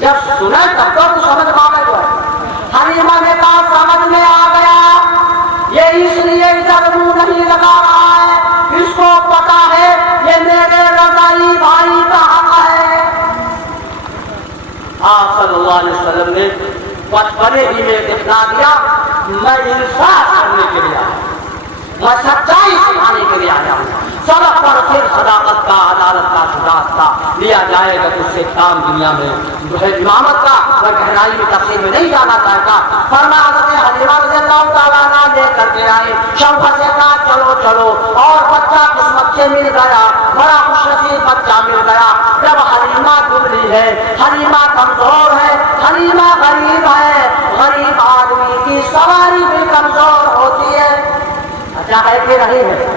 جب سنا تب تو سمجھ پا گئے تو حلیمہ نے کہا سمجھ میں آ گیا، یہ اس لیے ادھر منہ نہیں لگا رہا ہے، اس کو پتا ہے یہ میرے رضائی بھائی کا حق ہے۔ آپ صلی اللہ علیہ وسلم نے بچپنے ہی میں دکھا دیا میں انصاف کرنے کے لیے آیا ہوں، میں سچائی سکھانے کے لیے آیا ہوں۔ سبق پر پھر صداقت کا، عدالت کا، شجاعت کا لیا جائے گا، اس سے کام دنیا میں جو ہے امامت کا وہ گہرائی میں تفصیل میں نہیں جانا چاہتا۔ فرمایا حضرت حلیمہ رضی اللہ تعالیٰ عنہ لے کر کے آئے، شوہر سے کہا چلو چلو، اور بچہ قسمت سے مل گیا، بڑا خوش نصیب بچہ مل گیا۔ جب حلیمہ دبلی ہے، حلیمہ کمزور ہے، حلیمہ غریب ہے، غریب آدمی کی سواری بھی کمزور ہوتی ہے، اچھا ہے کہ نہیں ہے؟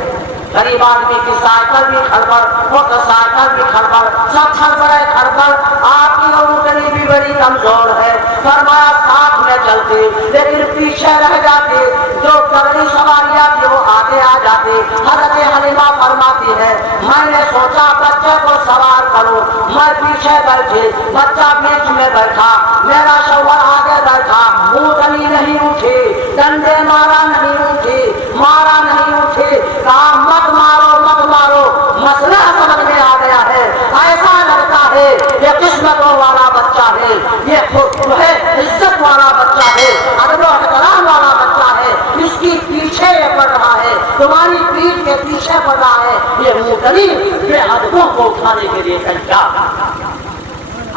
غریب آدمی کی سائیکل بھی کھڑبڑ، موٹر سائیکل بھی کھڑبڑ، سب کھڑبڑ ہے کھڑبڑ، آپ کی اونٹنی بھی بڑی کمزور ہے۔ فرمایا ساتھ میں چلتی لیکن پیچھے رہ جاتی، جو تگڑی سواریاں تھی وہ آگے آ جاتی۔ حضرت حلیمہ فرماتی ہے میں نے سوچا بچے کو سوار کروں، میں پیچھے بیٹھی، بچہ بیچ میں بیٹھا، میرا شوہر آگے بیٹھا، اونٹنی نہیں اٹھی، ڈنڈے مارا نہیں اٹھی، مارا نہیں اٹھی، کہا مت مارو مت مارو، مسئلہ سمجھ میں آ گیا ہے، ایسا لگتا ہے یہ قسمتوں والا بچہ ہے، یہ جو ہے عزت والا بچہ ہے، ادب و احترام والا بچہ ہے، اس کی پیچھے یہ پڑ رہا ہے، تمہاری پیٹھ کے پیچھے پڑ رہا ہے، یہ اونٹنی بے ادبوں کو اٹھانے کے لیے تیار۔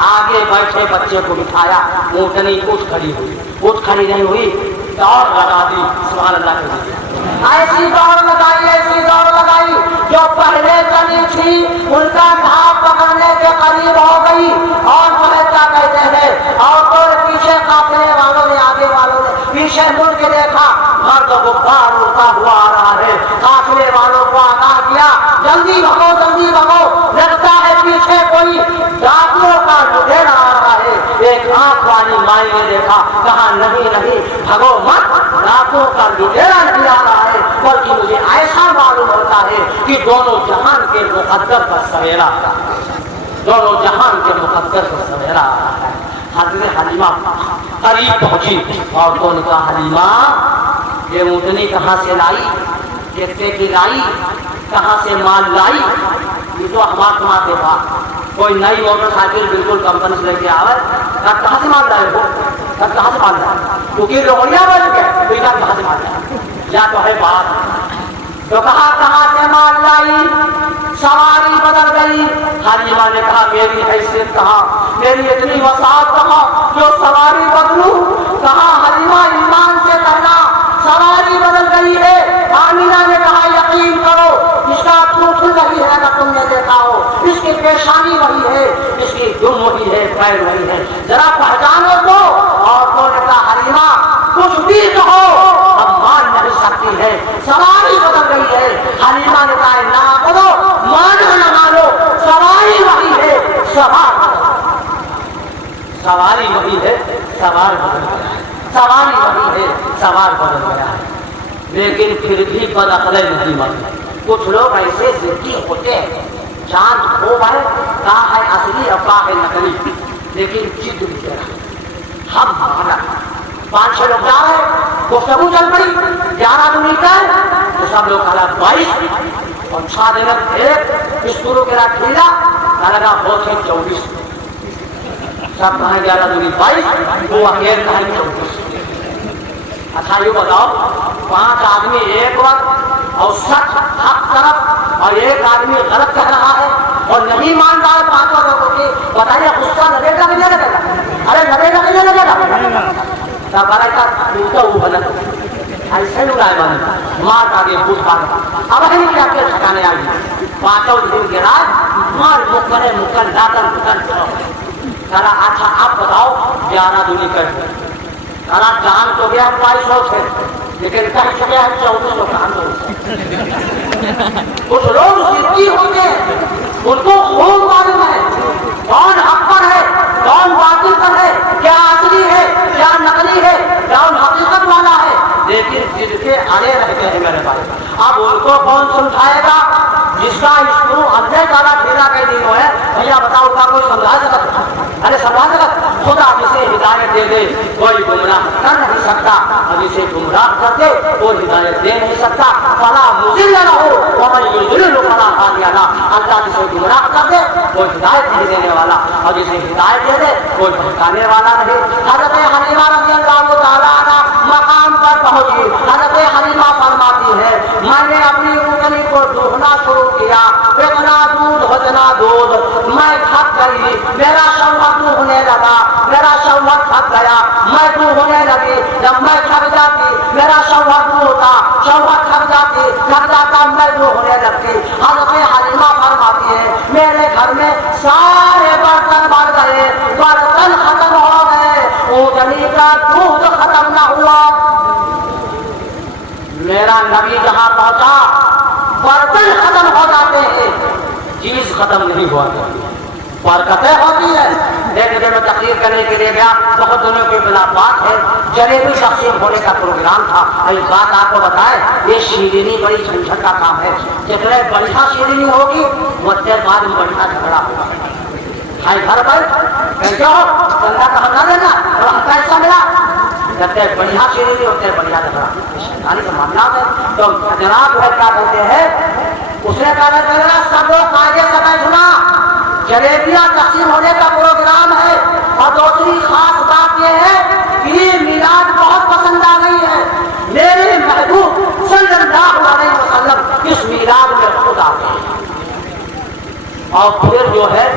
آگے بیٹھے بچے کو بٹھایا، اونٹنی اٹھ کھڑی ہوئی، اٹھ کھڑی نہیں ہوئی، دوڑ لگا دی، سبحان اللہ کے لیے ایسی دوڑ لگائی، ایسی دوڑ لگائی جو پہلے چلی تھی ان کا گھاٹ پکڑنے کے قریب ہو گئی، اور جو ہے کیا کہتے ہیں، اور تو پیچھے قافلے والوں نے، آگے والوں نے پیچھے مڑ کے دیکھا، مرد غبار اڑتا ہوا آ رہا ہے، قافلے والوں کو آگاہ کیا جلدی بھگو جلدی بھگو، لگتا ہے پیچھے کوئی ڈاکوؤں کا لٹیرا آ رہا ہے۔ ایک آنکھ والی مائی نے دیکھا، کہا نہیں نہیں بھگو مت، ڈاکوؤں کا لٹیرا نہیں آ رہا ہے، بلکہ مجھے ایسا معلوم ہوتا ہے کہ دونوں جہان کے مقدر کا سویرا، دونوں جہان کے مقدر کا سویرا آ رہا ہے۔ حضرت حلیمہ قریب پہنچی اور تو نے کہا حلیمہ یہ اونٹنی کہاں سے لائی، دیکھتے کی لائی، کہاں سے مال لائی؟ یہ تو ہمارے پاس کوئی نئی موٹر سائیکل بالکل کمپنی سے لے کے آئے، کہاں سے مال لائے ہو، کہاں سے مال لائے، کیونکہ روڑیاں بن گئے، کہاں سے مال لائے، یا تو ہے بات، تو کہا کہاں سے مال لائی، سواری بدل گئی۔ حلیمہ نے کہا میری حیثیت کہاں، میری اتنی وسعت کہاں جو سواری بدلوں، کہا حلیمہ ایمان سے کہنا سواری بدل گئی ہے۔ آمینہ نے کہا یقین کرو اس کا پوچھ وہی ہے اگر تم نے دیکھا ہو، اس کی پیشانی وہی ہے، اس کی دم وہی ہے، پیر وہی ہے، ذرا پہچانو تو۔ عورتوں نے کہا حلیمہ کچھ بھی کہو ہم مان نہیں سکتی ہے، سواری بدل گئی ہے۔ حلیمہ نے کہا نہ کرو مانو نہ مانو سواری وہی ہے، سوار سواری وہی ہے، سوار بدل گیا ہے، سواری وہی ہے، سوار بدل گیا ہے۔ لیکن پھر بھی بدعقلیں نہیں مرتے، کچھ لوگ ایسے ضدی ہوتے ہیں، چاند کھو ہے کہاں ہے اصلی اور کہاں ہے نقلی، لیکن جد بھی تیرا ہم ہمارا 5-6 لوگ جا رہے گفتگو چل پڑی، 11 آدمی نکل تو سب لوگ کہا 22 اور 6 دن ایک اسکولوں کے رات کھیلا لگا بہت ہے 24، سب کہیں 11 دوری 22، وہ اکیل کہیں 24۔ اچھا یہ بتاؤ 5 آدمی ایک وقت اور سچ حق طرف اور ایک آدمی غلط کہہ رہا ہے اور نہیں مان رہا ہے 5 لوگوں کی، بتائیے غصہ لگے گا نہیں لگے گا؟ ارے لگے گا نہیں لگے گا؟ تب ارے کا وہ غلط ایسے اڑائے بند مار کا دے بھوت پاک اب ہی کیا کے ٹھکانے آئی پانچوں دن کے رات مار مکن داتن مکن کہا اچھا آپ بتاؤ 11 دونی کر کہا جان تو گیا 2200 تھے لیکن کہیں چکے ہیں 1400 کہاں کچھ لوگ ضدی ہوتے ہیں ان کو خوب معلوم ہے کون حق پر ہے کون باطل پر ہے کیا اصلی ہے کیا نقلی ہے کون حقیقت والا ہے لیکن جن کے اڑے رہتے ہیں میرے بھائی اب ان کو کون سمجھائے گا جس کا اسکرو اندھے کالا ٹھیلا کے دن ہے بھیا بتاؤ کا کوئی سمجھا سکتا ارے سمجھا سکتا خدا جسے ہدایت دے دے کوئی گمراہ کر نہیں سکتا اب اسے گمراہ کر دے کوئی ہدایت دے نہیں سکتا فلا مضل لہ ومن یضلل فلا ہادی لہ اللہ جسے گمراہ کر دے کوئی ہدایت نہیں دینے والا اور جسے ہدایت دے دے کوئی بھٹکانے والا نہیں حضرت حلیمہ رضی اللہ تعالیٰ عنہ مقام پر پہنچی حضرت حلیمہ فرماتی ہے میں نے اپنی اونگلی کو ڈوبنا شروع کیا اتنا دودھ میں تھک گئی میرا شوہر ڈوبنے لگا میرا شوہر تھک گیا میں ڈوبنے لگی جب میں تھک جاتی میرا شوہر ڈوبتا شوہر تھک جاتا میں ڈوبنے لگتی حضرت حلیمہ فرماتی ہے میرے گھر میں سارے برتن بھر گئے برتن ختم ہو گئے اونگلی کا دودھ ختم نہ ہوا میرا نبی جہاں پہنچا برتن ختم ہو جاتے ہیں چیز ختم نہیں ہوا برکتیں ہوتی ہے ایک دن میں تقریر کرنے کے لیے گیا بہت دنوں کی ملاقات ہے جلیبی تقسیم ہونے کا پروگرام تھا ایک بات آپ کو بتائے یہ شیرینی بڑی جھنجھٹ کا کام ہے جتنے بڑھیا شیرینی ہوگی اتنے بعد میں بڑھیا جھگڑا ہوگا بھائی گھر پر کہتے ہو گنگا کا ہم نہ دینا پیسہ ملا جتنے بڑھیا شیرینی ہوتے ہیں بڑھیا جھگڑا شیطانی کا معاملہ ہے تو جناب ہے کیا کہتے ہیں اس نے کہا سب لوگ قاعدے سے بیٹھنا جلیبیاں تقسیم ہونے کا پروگرام ہے اور دوسری خاص بات یہ ہے کہ یہ میلاد بہت پسند آ گئی ہے میرے محبوب صلی اللہ علیہ وسلم اس میلاد میں خود آ گئے اور پھر جو ہے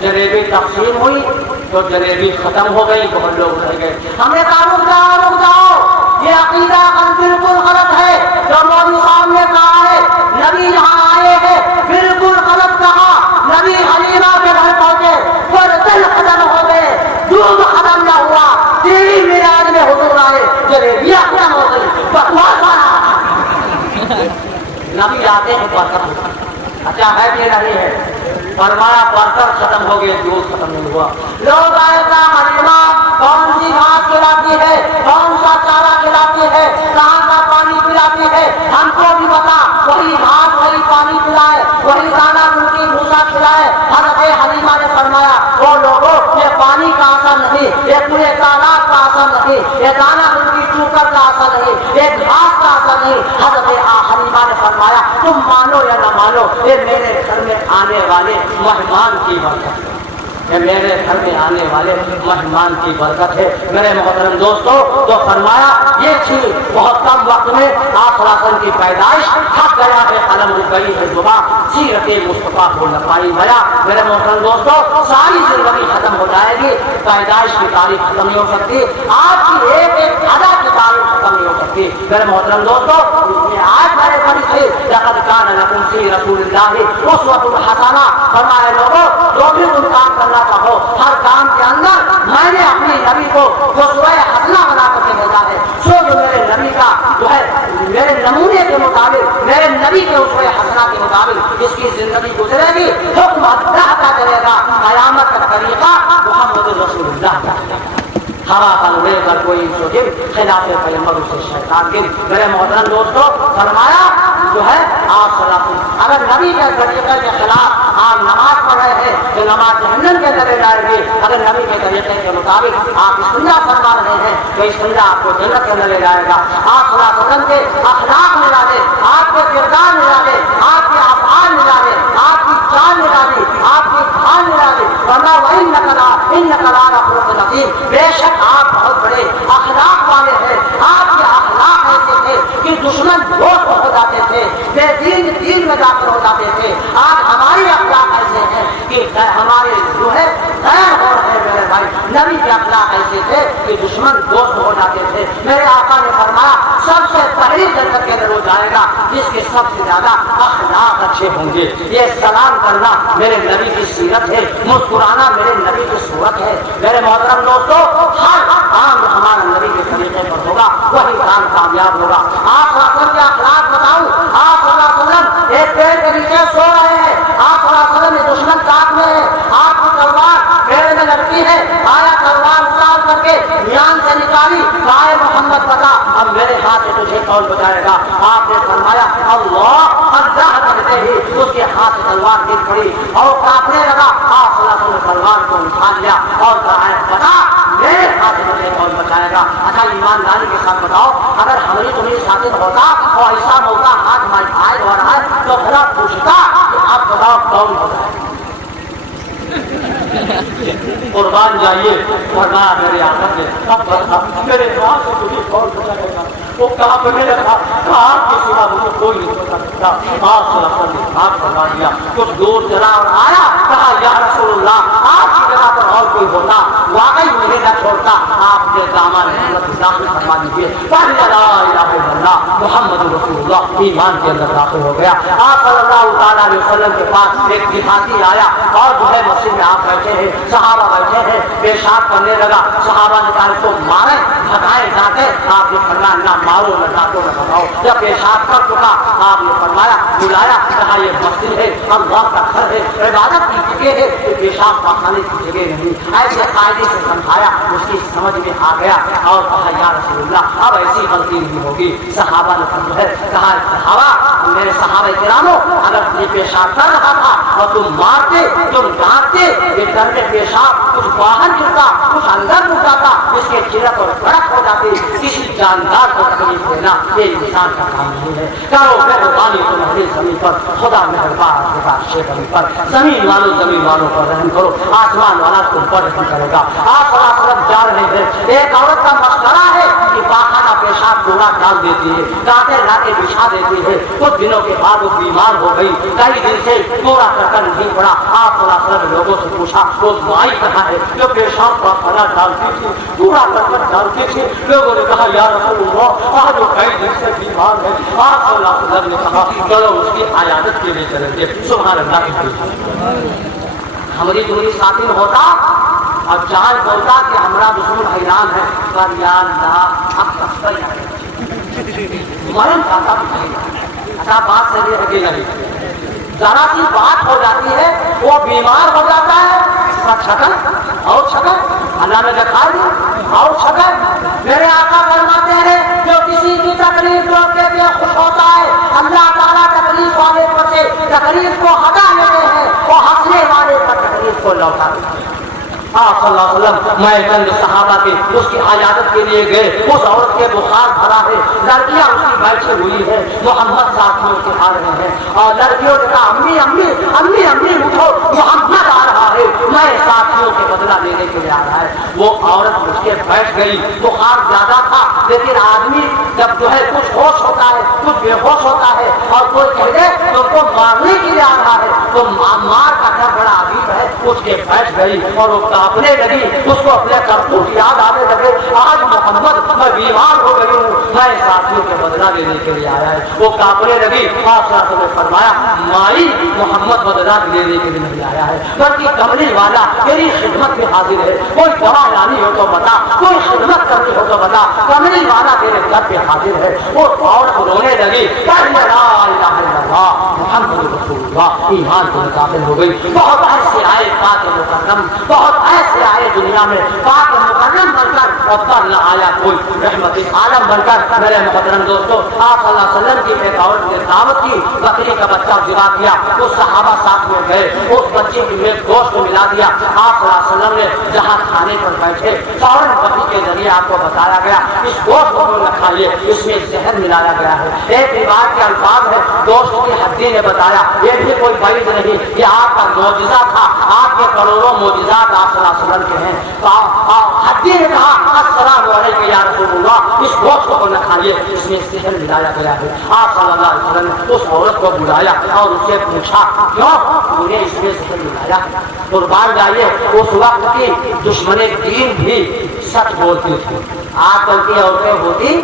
جلیبی تقسیم ہوئی تو جلیبی ختم ہو گئی بہت لوگ رہ گئے ہم نے کہا رک جاؤ یہ عقیدہ بالکل غلط ہے جو مولوی صاحب نے کہا ہے نبی یہاں آئے ہیں بالکل غلط کہا نبی حلیمہ کے گھر پہنچے برتن ختم ہو گئے دودھ ختم نہ ہوا تیری میلاد میں حضور آئے جلیبیاں ختم ہو گئی بکواس نبی آتے ہیں برکت اچھا ہے کہ نہیں ہے فرمایا برکت ختم ہو گئے دودھ ختم نہیں ہوا لوگ آئے گا حلیمہ کون سی گھاس کھلاتی ہے کون سا چارہ کھلاتی ہے کہاں کا پانی پلاتی ہے ہم کو بھی بتا وہی گھاس وہی پانی پلائے وہی دانا روٹی بھوسا کھلائے حضرت حلیمہ نے فرمایا وہ لوگوں یہ پانی کا اثر نہیں یہ پورے تالاب کا اثر نہیں یہ دانا روٹی چوکر کا اثر نہیں یہ گھاس کا اثر نہیں حضرت حلیمہ نے فرمایا تم مانو یا نہ مانو یہ میرے گھر میں آنے والے مہمان کی برکت ہے یہ میرے گھر میں آنے والے مہمان کی برکت ہے میرے محترم دوستوں تو فرمایا یہ تھی بہت کم وقت میں آپ رسول کی پیدائش تھک گیا ہے قلم رکئی ہے زبان سیرت مصطفیٰ کو لپائی گیا میرے محترم دوستوں ساری زندگی ختم ہو جائے گی پیدائش کی تاریخ ختم نہیں ہو سکتی آپ کی ایک ایک ادا کی تاریخ ختم نہیں ہو سکتی میرے محترم دوستوں آج میرے بڑی تھے لقد کان لکم فی رسول اللہ اسوۃ حسنہ فرمائے لوگوں جو بھی تم کام کرنا چاہو ہر کام کے اندر میں نے اپنی نبی کو اسوہ حسنہ بنا کر کے بھیجا ہے سو جو میرے نبی کا جو ہے میرے نمونے کے مطابق میرے نبی کے اسوہ حسنہ کے مطابق اس کی زندگی گزرے گی حکم اللہ کا چلے گا قیامت کا طریقہ محمد رسول اللہ کا ہوا بنگلے کر کوئی سوچے خلاف پیغمبر سے شیطان کے میرے محترم دوستوں فرمایا جو ہے آپ صلاح اگر نبی کے طریقے کے خلاف آپ نماز پڑھ رہے ہیں تو نماز جہنم کے ذریعے جائے گی اگر نبی کے طریقے کے مطابق آپ سننا فرما رہے ہیں تو اس سننا آپ کو جنت کے اندر لے جائے گا آپ صلی اللہ علیہ وسلم کے اخلاق ملا دے آپ کے کردار ملا دے آپ کے افعال ملا دے آپ کی چال ملا دے آپ کی کھان ملا دے ورنہ وہی نقلا ان نقلا خلق نقیم بے شک آپ بہت بڑے اخلاق والے ہیں آپ کے اخلاق ایسے تھے کہ کہ دشمن دوست ہو جاتے تھے، بے دین دین میں داخل ہو جاتے تھے۔ آج ہماری اخلاق ایسے ہیں کہ ہمارے جو ہے غیر ہو رہے میرے بھائی، نبی کے اخلاق ایسے تھے کہ دشمن دوست ہو جاتے تھے۔ میرے آقا نے فرمایا سب سے پہلی جنت کے اندر وہ جائے گا جس کے سب سے زیادہ اخلاق اچھے ہوں گے۔ یہ سلام کرنا میرے نبی کی سیرت ہے، مسکرانا میرے نبی کی صورت ہے۔ میرے محترم دوستو، ہر کام ہمارے نبی کے طریقے پر ہوگا وہی کام کامیاب ہوگا۔ آپ کے اخلاق بتاؤں، آپ صلی اللہ علیہ وسلم ایک پیڑ کے نیچے سو رہے ہیں، آپ صلی اللہ علیہ وسلم دشمن ساتھ میں ہے، آپ کی تلوار پیڑ میں لڑکی ہے، آیا تلوار اتار کر کے میان سے نکالی، کہا محمد بتا اب میرے ہاتھ سے تجھے کون بچائے گا؟ آپ نے فرمایا اللہ، اللہ کرتے ہی اس کے ہاتھ سے تلوار گر پڑی اور کاپنے لگا۔ آپ صلی اللہ علیہ وسلم تلوار کو اٹھا لیا اور کہا بتا میرے ہاتھ سے تجھے کون بچائے گا؟ اچھا ایمانداری کے ساتھ بتاؤ، اگر ہمیں تمہیں شامل ہوتا اور ایسا موقع ہاتھ مائل ہو رہا ہے تو بڑا پوچھتا کہ آپ بتاؤ کون ہوتا ہے؟ قربان جائیے، ورنہ میرے آقا نے میرے دعا سے تجھے کون بچائے گا؟ وہ کہاں پہ میرے کہاں کے سوا مجھے کوئی نہیں بتا سکتا۔ آپ صلی اللہ علیہ وسلم نے ہاتھ فرما دیا، کچھ دور چلا اور آیا، کہا یا رسول اللہ آپ کی جگہ پر اور کوئی ہوتا واقعی مجھے نہ چھوڑتا۔ آپ نے دامن رحمت داخل فرما دیجیے، پڑھ لا الہ الا اللہ محمد رسول اللہ، ایمان کے اندر داخل ہو گیا۔ آپ صلی اللہ تعالیٰ علیہ وسلم کے پاس ایک دیہاتی آیا اور جو ہے مسجد میں آپ بیٹھے ہیں، صحابہ بیٹھے ہیں، پیشاب کرنے لگا۔ صحابہ نے کہا اس کو مارے بھگائے جاتے، آپ نے فرمایا نہ مارو نہ ڈانٹو نہ بھگاؤ۔ جب پیشاب کر چکا آپ نے فرمایا بلایا، کہا یہ مسجد ہے، اللہ کا گھر ہے، عبادت کی جگہ ہے، یہ پیشاب پاخانے کی جگہ نہیں۔ ایسے قاعدے سے سمجھایا، اس کی سمجھ میں آ گیا اور کہا یا رسول اللہ اب ایسی غلطی نہیں ہوگی۔ صحابہ نے کہا صحابہ میرے صحابہ کرامو اگر یہ پیشاب کر رہا تھا اور تم مارتے تم ڈانٹتے، یہ گھر میں پیشاب کچھ باہر گرتا کچھ اندر گھس جاتا، اس کے چرت اور بڑک ہو جاتی، کسی جاندار کو تکلیف دینا یہ انسان کا کام نہیں ہے۔ کرو مہربانی تمہاری زمین پر، خدا مہربان ہوگا شیخ پر، زمین والوں پر رحم کرو، آسمان والا تم پر رحم کرے گا۔ آپ جا رہے ہیں، ایک عورت کا مشورہ ہے کہ پاخانہ پیشاب کوڑا ڈال دیتی ہے، کانٹے لا کے بچھا دیتی ہے، کچھ دنوں کے بعد وہ بیمار ہو گئی، کئی دن سے کوڑا کر نہیں پڑا۔ آپ صلی اللہ علیہ وسلم نے لوگوں سے پوچھا وہ مائی کہاں ہے جو پیشاب کا کھانا ڈالتی تھی کوڑا کر ڈالتی تھی؟ لوگوں نے کہا یا رسول اللہ آج وہ کئی دن سے بیمار ہے۔ آپ صلی اللہ علیہ وسلم نے کہا چلو اس کی عیادت کے لیے چلیں گے۔ سبحان اللہ کی ہماری تمہاری ساتھی ہوتا اور جان بولتا کہ ہمارا دشمن حیران ہے، پر یا اللہ اب تک مرن جاتا اچھا بات سے بھی اگے نہیں، ذرا سی بات ہو جاتی ہے وہ بیمار ہو جاتا ہے، اس کا شکل اور شکل اللہ نے دکھا دی اور شکل۔ میرے آقا فرماتے ہیں جو کسی کی تکلیف روکتے ہوئے خوش ہوتا ہے اللہ تعالیٰ تکلیف والے پر سے تکلیف کو ہٹا لیتے ہیں، وہ ہنسنے والے پر تکلیف کو لوٹا دیتے ہیں۔ آپ صلی اللہ علیہ وسلم میں چند صحابہ کے اس کی عیادت کے لیے گئے، اس عورت کے بخار بھرا ہے، لڑکیاں اس کی بیٹھی ہوئی ہے، محمد ساتھ میں اٹھا رہے ہیں اور لڑکیوں نے کہا امی امی امی امی اٹھو محمد آ رہا ہے، میں ساتھیوں کے بدلہ لینے کے لیے آ رہا ہے۔ وہ عورت اٹھ کے بیٹھ گئی، بخار زیادہ تھا لیکن آدمی جب جو ہے کچھ ہوش ہوتا ہے کچھ بے ہوش ہوتا ہے اور کوئی کہہ دے تو کو مارنے کے لیے آ رہا ہے تو مار کا ڈر بڑا عجیب ہے، اٹھ کے بیٹھ گئی اور وہ کانپنے لگی، اس کو اپنے کرتوت یاد آنے لگے، آج محمد میں بیمار ہو گئی ہوں، میں ساتھیوں کے بدلہ لینے کے لیے آیا ہے۔ وہ کانپنے لگی، آپ صلی اللہ علیہ وسلم نے فرمایا مائی محمد بدلہ لینے کے لیے نہیں آیا ہے بلکہ کملی والا تیری خدمت میں حاضر ہے، کوئی دوا لانی ہو تو بتا، کوئی خدمت کرنی ہو تو بتا، کملی والا تیرے گھر پہ حاضر ہے۔ وہ عورت رونے لگی، لا الہ الا اللہ محمد رسول اللہ، ایمان کو داخل ہو گئی۔ بہت ایسے آئے پاک مکرم، بہت ایسے آئے دنیا میں پاک مکرم بن کر اور پر نہ آیا کوئی رحمت عالم بن کر۔ میرے محترم دوستو آپ صلی اللہ علیہ وسلم کی ایک عورت نے دعوت کی، بکری کا بچہ ذبح کیا، اس صحابہ ساتھ میں گئے، اس بچے کی میں گوشت کو ملا دیا۔ آپ صلی اللہ علیہ وسلم نے جہاں کھانے پر بیٹھے فوراً بکری کے ذریعے آپ کو بتایا گیا اس گوشت کو نہ کھائیے، اس میں زہر ملایا گیا ہے۔ ایک روایت کے الفاظ ہے گوشت کی ہڈی نے بتایا، ایک بھی کوئی بعید نہیں، یہ آپ کا معجزہ تھا، آپ کے کروڑوں معجزات آپ صلی اللہ علیہ وسلم کے ہیں۔ تو حدی نے کہا السلام علیکم یا رسول اللہ، اس گوشت کو نہ کھائیے، اس میں سحر ملایا گیا ہے۔ آپ صلی اللہ علیہ وسلم نے اس عورت کو بلایا اور اس سے پوچھا کیوں تم نے اس میں سحر ملایا؟ قربان جائیے اس وقت کی دشمن دین بھی سچ بولتی تھی، آج کل کی عورتیں ہوتی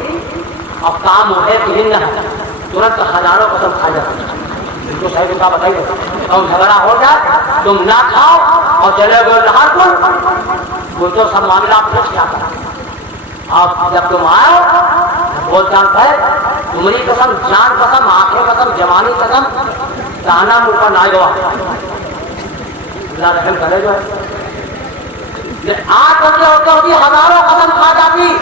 اب کام ہے کہ نہیں ہے، ترنت ہزاروں قسم کھا جاتی ہے۔ ان کو صحیح بتا بتائیے، تم جھگڑا ہو جائے تم نہ کھاؤ اور چلے گئے نہار پر، وہ تو سب معاملہ آپ پھنس جاتا ہے۔ اب جب تم آؤ بول جانتا ہے تمہاری قسم، جان قسم، آنکھیں قسم، جوانی قسم، دانا منہ پر نہ گوا، اللہ رحم کرے جو ہے۔ آج کل کیا ہوتی ہزاروں قسم کھا جاتی،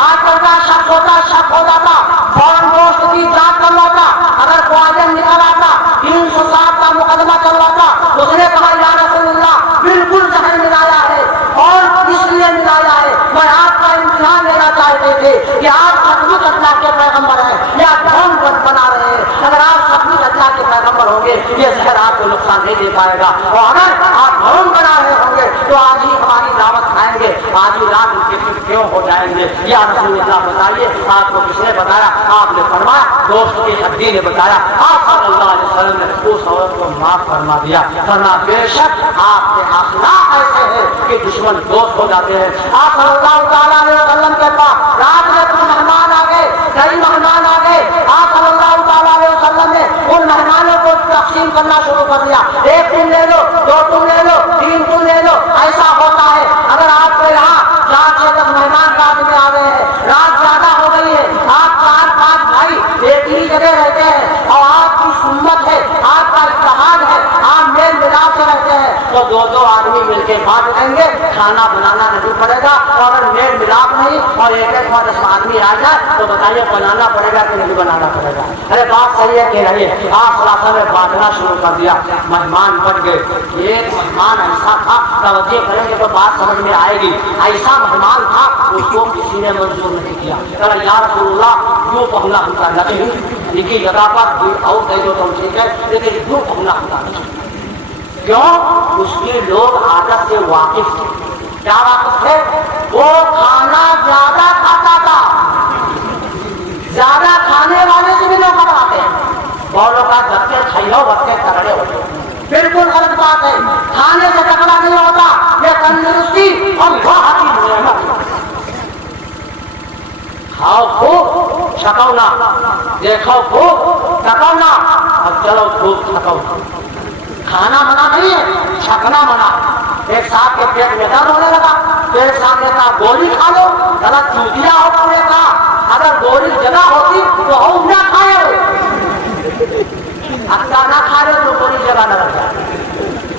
آج کل کا شک ہوتا فوراً دوست کی جانچ کر لاتا، اگر معاہدہ نکل آتا 307 کا مقدمہ چلواتا، اس نے کہا یا رسول اللہ بالکل زہر ملایا ہے اور اس لیے ملایا ہے میں آپ کا امتحان لینا چاہتے تھے کہ آپ سچمچ اللہ کے پیغمبر ہیں یا ڈھونگ بنا رہے ہیں، اگر آپ سچمچ اللہ کے پیغمبر ہوں گے یہ زہر آپ کو نقصان نہیں دے پائے گا، اور اگر آپ ڈھونگ بنا رہے ہوں گے تو آج ہی ہماری دعوت کھائیں گے، آج ہی رات ان کے کیوں ہو جائیں گے؟ یا رسول اللہ بتائیے آپ کو کس نے بتایا؟ آپ نے فرمایا دوست کی حدی نے بتایا، آپ صلی اللہ علیہ وسلم نے اس عورت کو معاف فرما دیا، فرما بے شک آپ کے اخلاق ایسے ہیں کہ دشمن دوست ہو جاتے ہیں۔ آپ صلی اللہ تعالیٰ علیہ وسلم کے پاس رات میں کچھ مہمان آ گئے، کئی مہمان آ گئے، آپ صلی اللہ تعالیٰ علیہ وسلم نے ان مہمانوں کو تقسیم کرنا شروع کر دیا، ایک تم لے لو، دو تم لے لو، تین تم لے لو، ایسا ہوتا ہے۔ اگر آپ کو یہاں 4-6 مہمان رات میں آ گئے ہیں، رات زیادہ ہو گئی ہے، آپ 4-5 بھائی ایک ہی جگہ رہتے ہیں اور آپ کی سنت ہے، آپ کا اتحاد ہے، آپ میل ملاپ سے رہتے ہیں، تو 2 آدمی مل کے بانٹ لیں گے، کھانا بنانا نہیں پڑے گا، اور اگر میل ملاپ نہیں اور ایک 10 آدمی آ جائے تو بتائیے بنانا پڑے گا کہ نہیں بنانا پڑے گا؟ ارے بات صحیح ہے کہ نہیں؟ آپ صلی اللہ علیہ وسلم نے بانٹنا شروع کر دیا، مہمان بن گئے۔ ایک مہمان ایسا تھا، توجہ کریں گے تو بات سمجھ میں آئے گی، ایسا مہمان تھا اس کو کسی نے منظور نہیں کیا، کہ یا رسول اللہ کیوں پہنا ہوتا نہیں، ان کی جگہ پر اور کہہ دو تم ٹھیک ہے، لیکن کیوں پہنا ہوتا نہیں؟ کیوں؟ اس کے لوگ عادت سے واقف تھے۔ کیا واقف تھے؟ وہ کھانا زیادہ کھاتا تھا، زیادہ کھانے والے سے بھی لوگ گھبراتے ہیں، بولوں کا دھکے کھائیو بھکے تگڑے ہوتے ہیں، بالکل غلط بات ہے، کھانے سے تگڑا نہیں ہوتا، یہ تندرستی اور راحت کی نعمت ہے۔ کھاؤ خوب چھکاؤ نہ، دیکھو خوب چھکاؤ نہ، اب چلو خوب چھکاؤ نہ۔ کھانا منع نہیں ہے، چھکنا منع۔ ایک صاحب کے پیٹ میں درد ہونے لگا، ایک صاحب نے کہا گولی کھا لو، غلط چوتیا ہوتا نے کہا اگر گولی جگہ ہوتی تو ہم نہ کھائے ہو، اچھا نہ کھا لے تو گولی جگہ نہ رکھ جائے۔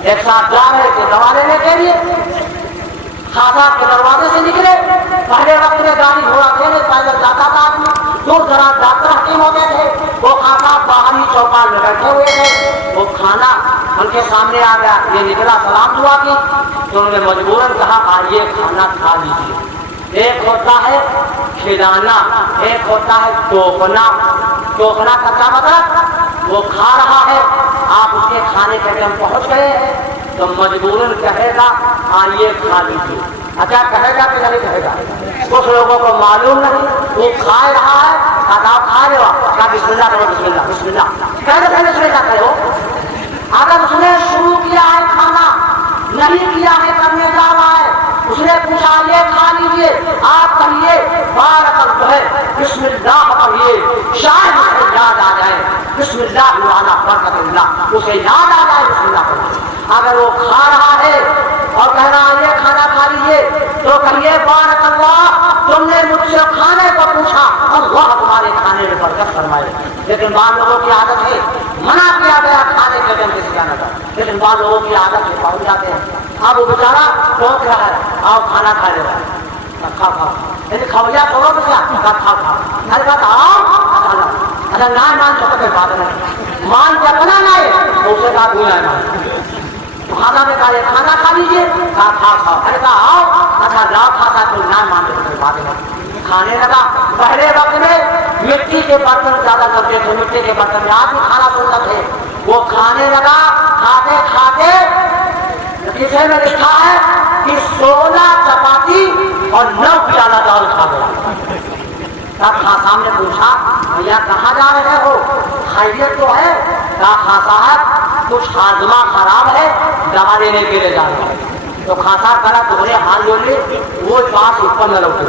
ایک صاحب جا رہے تھے دوا لینے کے لیے، خاصا کے دروازے سے نکلے، پہلے وقت میں گاڑی گھوڑا تھے نہیں، پیدل جاتا تھا آدمی، دور دراز ڈاکٹر حکیم ہوتے تھے، وہ خاصا باہری چوپال میں بیٹھے ہوئے تھے، وہ کھانا ان کے سامنے آ گیا، یہ نکلا سلام دعا کی تو انہوں نے مجبوراً کہا آئیے کھانا کھا لیجیے۔ ایک ہوتا ہے کھلانا، ایک ہوتا ہے ٹوکنا۔ ٹوکنا کا کیا مطلب؟ وہ کھا رہا ہے، آپ اس کے کھانے کے ٹائم پہنچ گئے ہیں تو مجبوراً کہے گا آئیے کھا لیجیے۔ اچھا کہے گا کہ نہیں کہے گا؟ کچھ لوگوں کو معلوم نہیں، وہ کھا رہا ہے، آپ کھا رہے ہو، کہا بسم اللہ کرو، بسم اللہ بسم اللہ، کہنے بسم اللہ کرو۔ اگر اس نے شروع کیا ہے کھانا، نہیں کیا ہے کرنے جا رہا ہے، اس نے پوچھا یہ کھا لیجیے، آپ کہیے بارک اللہ، بسم اللہ کہیے، شاید اسے یاد آ جائے بسم اللہ والا برکت اللہ، اسے یاد آ جائے بسم اللہ کرنا۔ اگر وہ کھا رہا ہے اور کہہ رہا ہے یہ کھانا کھا لیجیے تو کہیے بارک اللہ، تم نے مجھ سے کھانے کو پوچھا، اللہ تمہارے کھانے میں برکت فرمائے۔ لیکن بعض لوگوں کی عادت ہے، منع کیا گیا کھانے کے دن کسی کا نظر، لیکن بعض لوگوں کی عادت ہے پہنچ جاتے ہیں۔ اب وہ بیچارہ ٹوک رہا ہے، آؤ کھانا کھا لے رہا ہے، کھا کھا یعنی کھویا کرو تو کیا کھا کھا کھا، ہر بات آؤ اچھا نہ مان چکے پھر بات نہیں مان کے اپنا نہ ہے تو اسے کہا دھویا ہے، تو کھانا میں کہا یہ کھانا کھا لیجیے، کہا کھا کھا، ارے کہا آؤ اچھا لا کھاتا تو نہ مان چکے پھر بات نہیں کھانے لگا۔ پہلے وقت میں مٹی کے برتن زیادہ کرتے تھے، مٹی کے برتن میں آج بھی کھانا سنت ہے، وہ کھانے لگا، کھاتے کھاتے نتیجے میں لکھا ہے کہ 16 چپاتی اور 9 پیالہ دال کھا گیا۔ تب خاصا نے پوچھا بھیا کہاں جا رہے ہو؟ خیریت تو ہے؟ کہا خاں صاحب کچھ ہاضمہ خراب ہے، دوا لینے کے لیے جا رہے ہیں۔ تو خاں صاحب کہا تمہارے ہاتھ جوڑ لی، وہ پاس اوپر نہ لوٹے۔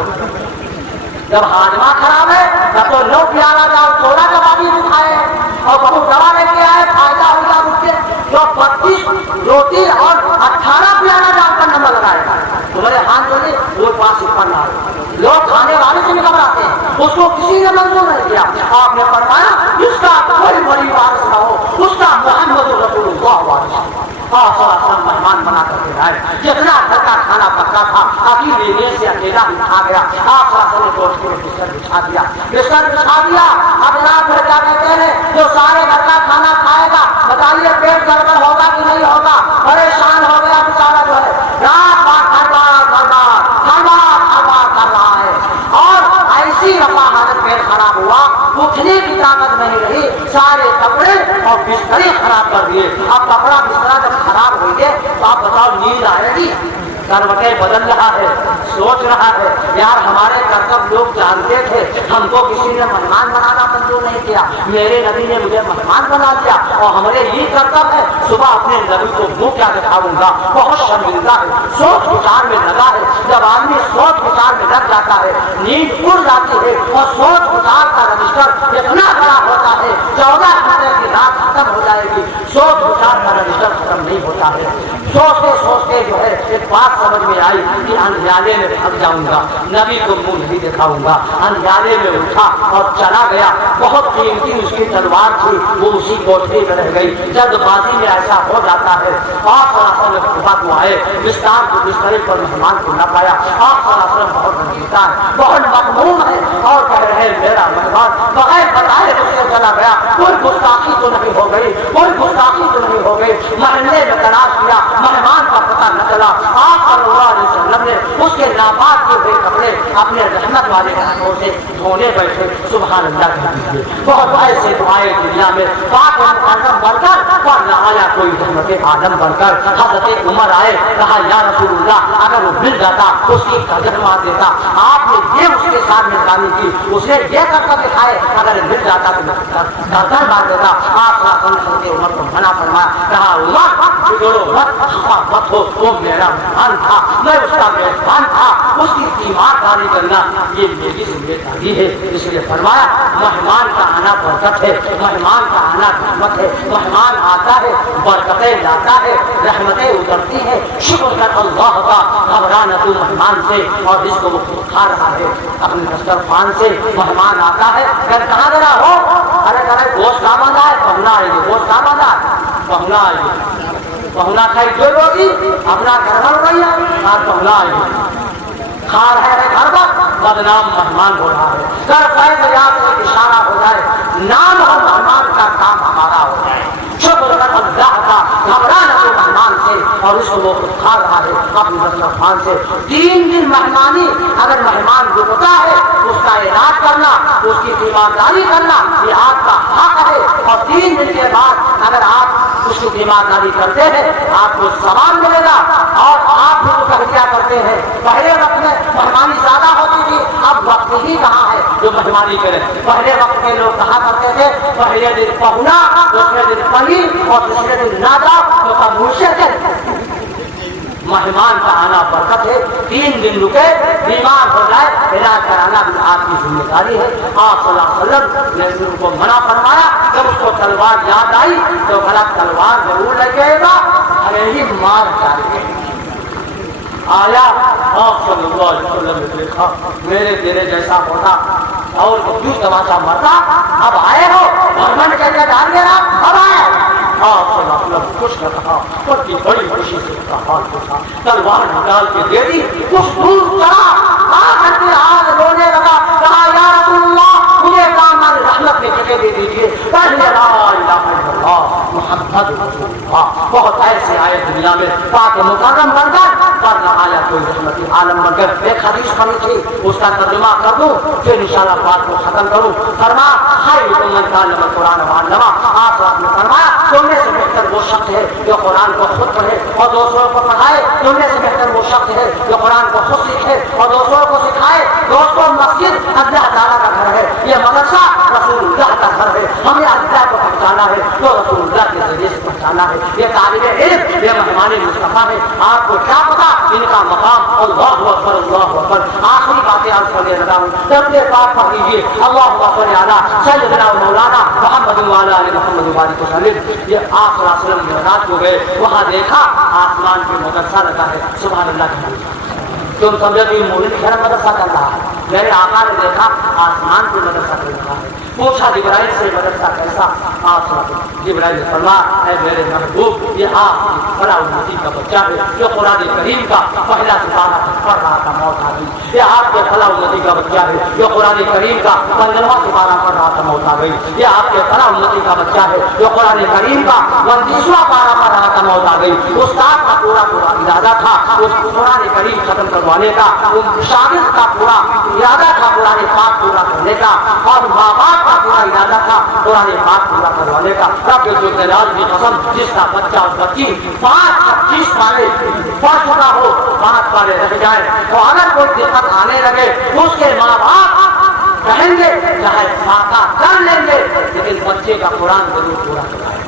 جب ہاضمہ خراب ہے تب تو 9 پیالہ دال 16 چپاتی بھی کھائے اور بہت دوا لے کے آئے، فائدہ ہوگا اس کے جو 32 روٹی اور 18 پیالہ دال کا نمبر لگائے گا۔ تمہارے ہاتھ جوڑے وہ پاس اوپر نہ آئے۔ لوگ کھانے والے سے بھی گھبراتے ہیں، اس کو کسی نے منظور نہیں کیا۔ آپ نے فرمایا جس کا کوئی بڑی وارث نہ ہو اس کا محمد رسول اللہ وارث ہے۔ آپ مہمان بنا کر کے لائے، جتنا گھر کا کھانا پکا تھا ابھی لینے سے اکیلا بھی کھا گیا۔ آپ نے دوست کو بستر بچھا دیا، بستر بچھا دیا۔ اب رات بھر کیا کہتے ہیں جو سارے گھر کا کھانا کھائے گا بتائیے پیٹ گڑبڑ ہوگا کہ نہیں ہوگا؟ پریشان ہو گیا بیچارہ جو ہے، رات بھر کر رہا ہے اور ایسی رفع حالت پیٹ خراب ہوا، اٹھنے کی طاقت نہیں رہی، سارے کپڑے اور بسترے خراب کر دیے۔ اب کپڑا بستر جب خراب ہوئی ہے تو آپ بتاؤ نیند آئے گی؟ کروٹیں بدل رہا ہے، سوچ رہا ہے یار ہمارے کرتب لوگ جانتے تھے، ہم کو کسی نے مہمان بنانا منظور نہیں کیا، میرے نبی نے مجھے مہمان بنا دیا اور ہمارے یہ کرتب ہے صبح اپنے نبی کو منہ کیا دکھاؤں گا۔ بہت شرمندہ ہے، سوچ وچار میں لگا ہے۔ جب آدمی سوچ وچار میں لگ جاتا ہے نیند اڑ جاتی ہے اور سوچ وچار کا رجسٹر اتنا بڑا ہوتا ہے 14 گھنٹے کی رات ختم ہو جائے گی، سوچ وچار کا رجسٹر ختم نہیں ہوتا ہے۔ سوچتے سوچتے جو ہے ایک بات سمجھ میں آئی کہ اندھیالے میں بھگ جاؤں گا، نبی کو منہ نہیں دکھاؤں گا۔ اندھیالے میں اٹھا اور چلا گیا۔ بہت قیمتی اس کی تلوار تھی، وہ اسی کوٹھے میں رہ گئی۔ جلد بازی میں ایسا ہو جاتا ہے آپ کو آئے بستار کو بسترے پر مہمان کو نہ پایا۔ آپ بہت رنجیتا ہے، بہت مغموم ہے اور کہہ رہے میرا مہمان بغیر بتائے اس سے چلا گیا۔ کوئی گستاخی تو نہیں ہو گئی، کوئی گستاخی تو نہیں ہو گئی۔ محلے میں تلاش کیا، مہمان کا پتہ نہ چلا۔ آپ صلی اللہ علیہ وسلم نے اس کے ناپاک کے ہوئے کپڑے اپنے رحمت والے ہاتھوں سے دھونے بیٹھے۔ سبحان اللہ کہیے، بہت ایسے دعائیں دنیا میں پاک مقدم بڑھ کر اور نہ آیا کوئی رحمت عالم بڑھ کر۔ حضرت عمر آئے، کہا یا رسول اللہ اگر وہ مل جاتا اس کی قدر مار دیتا۔ آپ نے یہ اس کے ساتھ مہربانی کی، اس نے یہ کر کر دکھائے اگر مل جاتا تو قدر مار دیتا۔ آپ حضرت عمر کو منع فرمایا، کہا عمر بگڑو مت ہو، وہ میرا مہمان تھا، میں اس کا میزبان تھا، اس کی تیمارداری کرنا یہ میری ذمہ داری ہے۔ اس لیے فرمایا مہمان کا آنا برکت ہے، مہمان کا آنا رحمت ہے۔ مہمان آتا ہے برکتیں لاتا ہے، رحمتیں اترتی ہیں۔ شکر کر اللہ کا، گھبرانا تو مہمان سے اور اس کو وہ کھا رہا ہے اپنے دسترخوان سے۔ مہمان آتا ہے پھر کہاں ذرا ہو، ارے گوشت کا باندھا ہے، پہنا آئے گی، گوشت کا باندھا ہے، پہنا آئے گی، پہنا کھائی جو ہوگی اپنا گھر بن رہی ہے اور پہنا آئے گی، کھا رہے گھر پر بدنام مہمان ہو رہا ہے۔ کر پائے یاد سے اشارہ ہو جائے، نام ہو مہمان کا کام ہمارا ہو جائے۔ شکر کر اللہ کا، گھبرانا تو مہمان سے اور اس کو وہ کھا رہا ہے اپنے دسترخوان سے۔ 3 دن مہمانی، اگر مہمان رکتا ہے اس کا علاج کرنا، اس کی تیمارداری کرنا یہ آپ کا حق ہے، اور 3 دن کے بعد اگر آپ اس کی تیمارداری کرتے ہیں آپ کو ثواب ملے گا۔ اور آپ بھی تو کیا کرتے ہیں، پہلے وقت میں مہمانی زیادہ ہوتی تھی، اب وقت ہی کہاں ہے جو مہمانی کرے۔ پہلے وقت کے لوگ کہا کرتے تھے پہلے دن پہنا، دوسرے دن پہی اور تیسرے دن نہ جاؤ تو خاموشی سے۔ مہمان کا آنا برکت ہے، 3 دن رکے، بیمار ہو جائے علاج کرانا بھی آپ کی ذمہ داری ہے۔ آپ صلی اللہ علیہ وسلم نے ان کو منع فرمایا، جب اس کو تلوار یاد آئی تو بھلا تلوار ضرور لگے گا، ہمیں ہی مار ڈالے آیا۔ آپ صلی اللہ علیہ وسلم نے دیکھا میرے تیرے جیسا ہوتا اور کیوں تماشا مرتا، اب آئے ہو گورنمنٹ کے لیے ڈال دے رہا، اب آئے۔ آپ صلی اللہ علیہ وسلم خوش نہ کہا، بڑی بڑی خوشی سے اس کا حال پوچھا، تلوار نکال کے دے دی، کچھ دور چلا آ کر کے آج رونے لگا، کہا یا رسول اللہ مجھے دامن رحمت میں جگہ دے دیجیے، پڑھ لا الہ الا اللہ محمد رسول اللہ۔ بہت ایسے آئے دنیا میں پاک مکرم بن کر، پر نہ آیا کوئی رحمت عالم بن کر۔ ایک حدیث پڑھی تھی اس کا ترجمہ کر دوں پھر انشاءاللہ بات کو ختم کروں۔ فرما خیر من تعلم القرآن وعلمہ، آپ نے فرمایا تم شخص ہے جو قرآن کو خود پڑھے اور دوسروں کو پڑھائے. تم میں سے بہتر وہ شخص ہے جو قرآن کو خود سیکھے اور دوسروں کو سکھائے. دوستوں مسجد اللہ تعالیٰ کا گھر ہے, یہ مدرسہ رسول اللہ کا گھر ہے. ہمیں اللہ کو پہچانا ہے تو رسول اللہ کے ذریعے سے پہچانا ہے. یہ طالب علم یہ مہمان مصطفیٰ ہے. آپ کو کیا پتا ان کا مقام. اللہ اکبر اللہ اکبر. آخری باتیں آپ کرنے لگا ہوں. درد پاک پڑھ لیجیے. اللہ اکبر اعلیٰ سیدنا مولانا محمد والا علی محمد وبارک وسلم. یہ آپ صلی اللہ علیہ وسلم معراج کو گئے, وہاں دیکھا آسمان پہ مدرسہ لگا ہے. سبحان اللہ کی. تم سمجھو کہ مومن خیر مدرسہ کر رہا ہے. میرے آقا نے دیکھا آسمان پہ مدرسہ کر رہا ہے. پوچھا جبرائیل سے مدرسہ کیسا؟ آپ جبرائیل نے فرمایا اے میرے محبوب یہ آپ کی فلاح النبی کا بچہ ہے جو قرآن کریم کا پہلا سپارہ پڑھ رہا تھا, موت آ گئی. یہ آپ کے فلاح النبی کا بچہ ہے جو قرآن کریم کا 15واں سپارہ پڑھ رہا تھا, موت آ گئی. یہ آپ کے فلاح النبی کا بچہ ہے جو قرآن کریم کا 29واں پارہ پڑھ رہا تھا, موت آ گئی. استاد کا پورا ارادہ تھا اس قرآن کریم ختم کروانے کا, شاگرد کا پورا ارادہ تھا قرآن پاک پورا کرنے کا, اور ماں باپ کا پورا ارادہ تھا قرآن پاک پورا کروانے کا. رب ذوالجلال کی قسم جس کا بچہ اور بچی 5-25 پارے پڑھ چکا ہو, 5 پارے رہ جائے تو اگر کوئی دقت آنے لگے اس کے ماں باپ کہیں گے چاہے فاقہ کر لیں گے لیکن بچے کا قرآن ضرور پورا کرائے.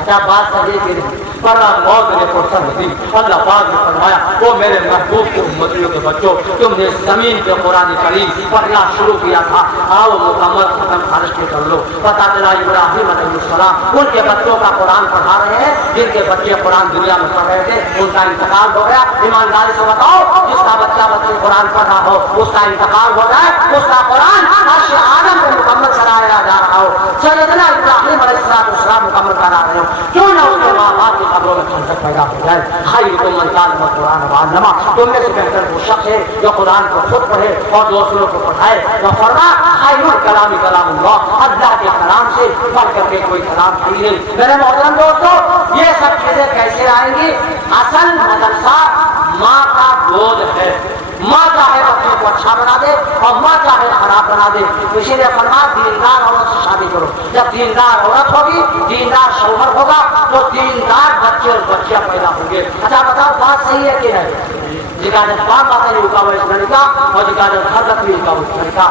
اچھا بات صحیح کہ پر موت نے فرصت دی. اللہ پاک نے فرمایا وہ میرے محبوب کے امتیوں کے بچوں تم نے زمین پہ قرآن کریم پڑھنا شروع کیا تھا, آؤ مکمل ختم خارج کے کر لو. پتہ چلا ابراہیم علیہ السلام ان کے بچوں کا قرآن پڑھا رہے ہیں جن کے بچے قرآن دنیا میں پڑھ رہے تھے, ان کا انتقال ہو گیا. ایمانداری سے بتاؤ جس کا بچے قرآن پڑھ رہا ہو اس کا انتقال ہو جائے, اس کا قرآن عرش عالم میں مکمل کرایا جا رہا ہو, سیدنا ابراہیم علیہ السلام مکمل کرا رہے ہو, کیوں نہ ان کے ماں باپ کی قبروں میں ٹھنڈک پیدا ہو جائے. خیرکم من تعلم القرآن وعلمہ. تم میں سے بہتر وہ شخص ہے جو قرآن کو خود پڑھے اور دوسروں کو پڑھائے. وفرما خیر الکلام کلام اللہ. اللہ کے کلام سے پڑھ کر کے کوئی کلام صحیح نہیں. میرے محترم دوستو یہ سب چیزیں کیسے آئیں گی؟ اصل مدرسہ ماں کا گود ہے. ماں چاہے بچوں کو اچھا بنا دے اور ماں چاہے خراب بنا دے. اسی لیے فرمایا دیندار عورت سے شادی کرو. جب دیندار عورت ہوگی دیندار شوہر ہوگا تو دیندار بچے اور بچیاں پیدا ہوں گے. اچھا بتاؤ بات صحیح ہے کہ نہیں؟ جگہ پاک آتا ہے رکا ہوا اس گھر کا اور جگہ حضرت بھی رکا ہوا اس گھر کا.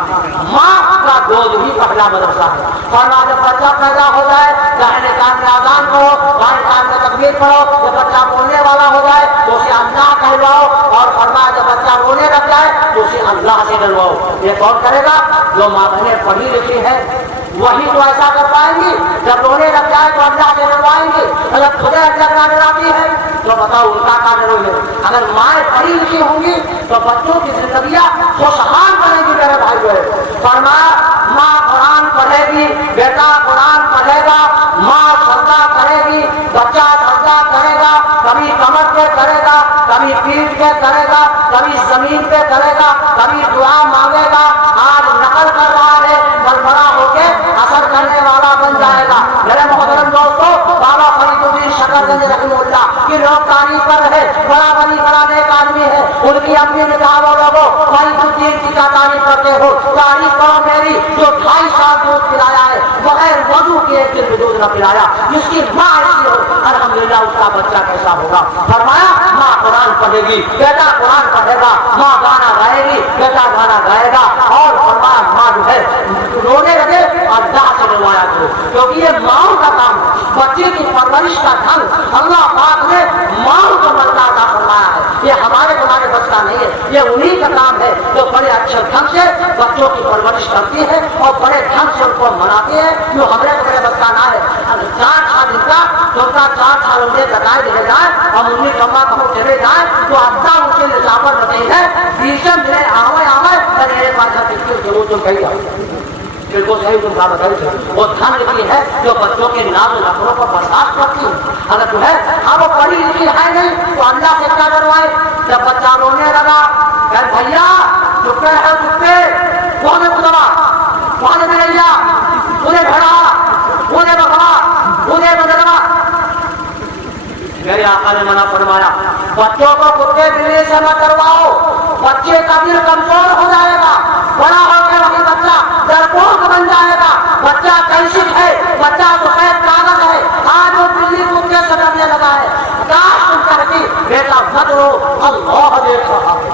ماں کا گود ہی پہلا مدرسہ ہے. فرمایا جب بچہ پیدا ہو جائے داہنے کان میں اذان پڑھو, بائیں کان میں تکبیر پڑھو. جب بچہ بولنے والا ہو جائے تو اسے اللہ کہلواؤ, اور فرمایا جب بچہ رونے لگ جائے تو اسے اللہ سے ڈرواؤ. یہ کون کرے گا؟ جو ماں بہنیں پڑھی لکھی ہے وہی تو ایسا کر پائیں گی. جب رونے لگ جائے تو اللہ سے ڈروائیں گی. اگر خدا اللہ کا ڈراتی ہے تو بتاؤ ان کا کیا ڈرو گے؟ اگر مائیں پڑھی لکھی ہوں گی تو بچوں کی زندگیاں خوشحال بنے گی. میرے بھائی فرمایا ماں قرآن پڑھے گی, بیٹا قرآن پڑھے گا, ماں سجدہ کرے گی, بچہ سجدہ کرے گا, کبھی کمر پہ کرے گا, کبھی پیٹھ پہ کرے گا, کبھی زمین پہ کرے گا, کبھی دعا مانگے گا. آج نقل کر رہا ہے کل بڑا ہو کے اثر کرنے والا بن جائے گا. میرے محترم دوستو بابا فرید الدین شکرگنج رحمہ اللہ کی لوگ تعریف کر رہے, بڑا بنی بڑا نیک آدمی ہے. ان کی اپنی نکاح لوگوں فرید الدین کی کیا تعریف کرتے ہو؟ تعریف کرو میری جو 2.5 سال دودھ پلایا ہے بغیر وضو کے ایک دن بھی دودھ نہ پلایا, جس کی ماں ایسی ہو الحمدللہ اس کا بچہ کیسا ہوگا. فرمایا ماں قرآن پڑھے گی, بیٹا قرآن پڑھے گا, ماں گانا گائے گی, بیٹا گانا گائے گا. اور فرمایا ماں جو ہے رونے لگے اللہ سے رووایا کرو, کیونکہ یہ ماؤں کا کام ہے. بچے کی پرورش کا ڈھنگ اللہ پاک نے ماؤں کو مرتبہ عطا فرمایا ہے. یہ ہمارے تمہارے بس کا نہیں ہے, یہ انہی کا کام ہے جو بڑے اچھے ڈھنگ سے بچوں کی پرورش کرتی ہے اور بڑے ڈھنگ سے ان کو مناتی ہے. جو ہمارے تمہارے بس کا نہ ہے. 4 سال ان کا تو 4 سال انہیں کٹائے دے جائے اور انہیں کما کمو چلے جائیں تو اللہ ان کے نظامت بتائی ہے. بیچن ملے آوے آوے میرے پاس ضرور تم کہی جاؤ بالکل صحیح تم کہا بتائی تھے. وہ دھن کی ہے جو بچوں کے ناز و نخروں کو برداشت کرتی ہے. اگر جو ہے اب وہ پڑھی لکھی ہے نہیں تو اللہ سے کیا کروائے؟ جب بچہ رونے لگا کہ بھیا چپے ہے چپے, کون خدا کون بھیا انہیں بھڑا انہیں بکرا انہیں بدلوا. میرے آقا نے منع فرمایا بچوں کو کتے بلی سے مت کرواؤ, بچے کا دل کمزور ہو جائے گا, بڑا ہو کے وہی بچہ ڈرپوک بن جائے گا. بچہ کیسک ہے, بچہ سفید کاغذ ہے. آج وہ بلی کتے سے کرو، اللہ دیکھ رہا ہے،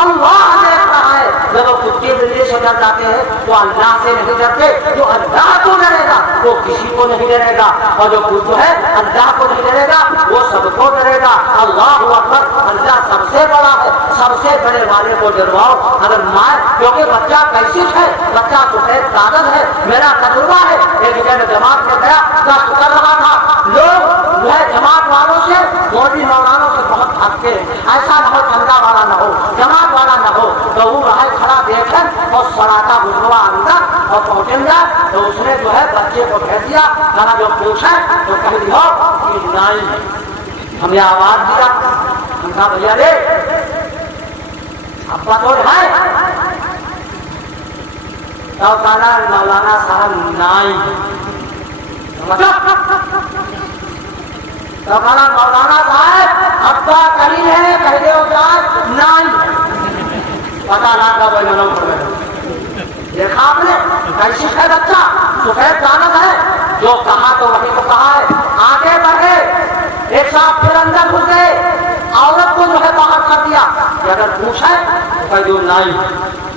اللہ دیکھ رہا ہے۔ جب وہ کتے بلے سے ڈر جاتے ہیں تو اللہ سے نہیں ڈرتے، جو اللہ کو ڈرے گا وہ کسی کو نہیں ڈرے گا، اور جو خود ہے اللہ کو نہیں ڈرے گا وہ سب کو ڈرے گا۔ اللہ اکبر، اللہ سب سے بڑا ہے، سب سے بڑے والے کو ڈرواؤ۔ اگر ماں، کیونکہ بچہ کیسی ہے، بچہ سفید کاغذ ہے۔ میرا تجربہ ہے، ایک جگہ جماعت میں گیا، گشت کر رہا تھا، لوگ جو ہے جماعت والوں سے، مولوی مولانا سے بہت بھاگتے ہیں، ایسا نہ ہو چندہ والا نہ ہو، جماعت والا نہ ہو، تو وہ رہے کھڑا دیکھیں اور سراتا گزروا اندر اور پہنچیں گا، تو اس نے جو ہے بچے کو بھیج دیا، کہا جو پوچھے تو کہہ دیا کہ نہیں، ہمیں آواز دیا، ہم کہا بھیا رے ابا تو ہے، تو کہا مولانا صاحب نہیں، تو کہا مولانا صاحب ابا کریم ہے، کہہ دے نہیں، پتا لگا بھائی منو پڑ گئے، دیکھا آپ نے کیسی ہے بچہ، سفید کاغذ ہے، جو کہا تو وہی کو کہا ہے۔ آگے بڑھے، ایک ساتھ پھر اندر گھس گئے، عورت کو جو ہے باہر کر دیا کہ اگر پوچھے تو کہہ دو نہیں،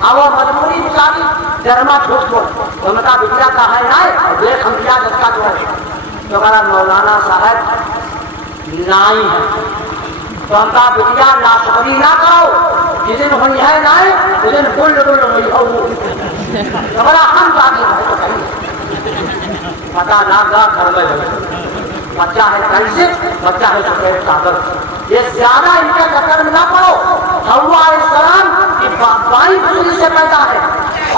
اب وہ مجبوری بچاری درما جھوٹ کو، تو نے کہا بٹیا کا ہے نہیں، دیکھ ہم کیا جس کا جو ہے، تو کہا مولانا صاحب نہیں ہے، تو ہم کہا بٹیا ناشکری نہ کرو، جس دن ہوئی ہے نہیں اس دن گل گل ہوئی ہو، تو بڑا ہم باقی ہے تو کہیں پتا نہ گا گھر میں بچہ ہے کیسے، بچہ ہے سفید کاغذ، یہ زیادہ ان کے چکر میں نہ پڑو۔ حوا علیہ السلام کی بائیں پسلی سے پیدا ہے،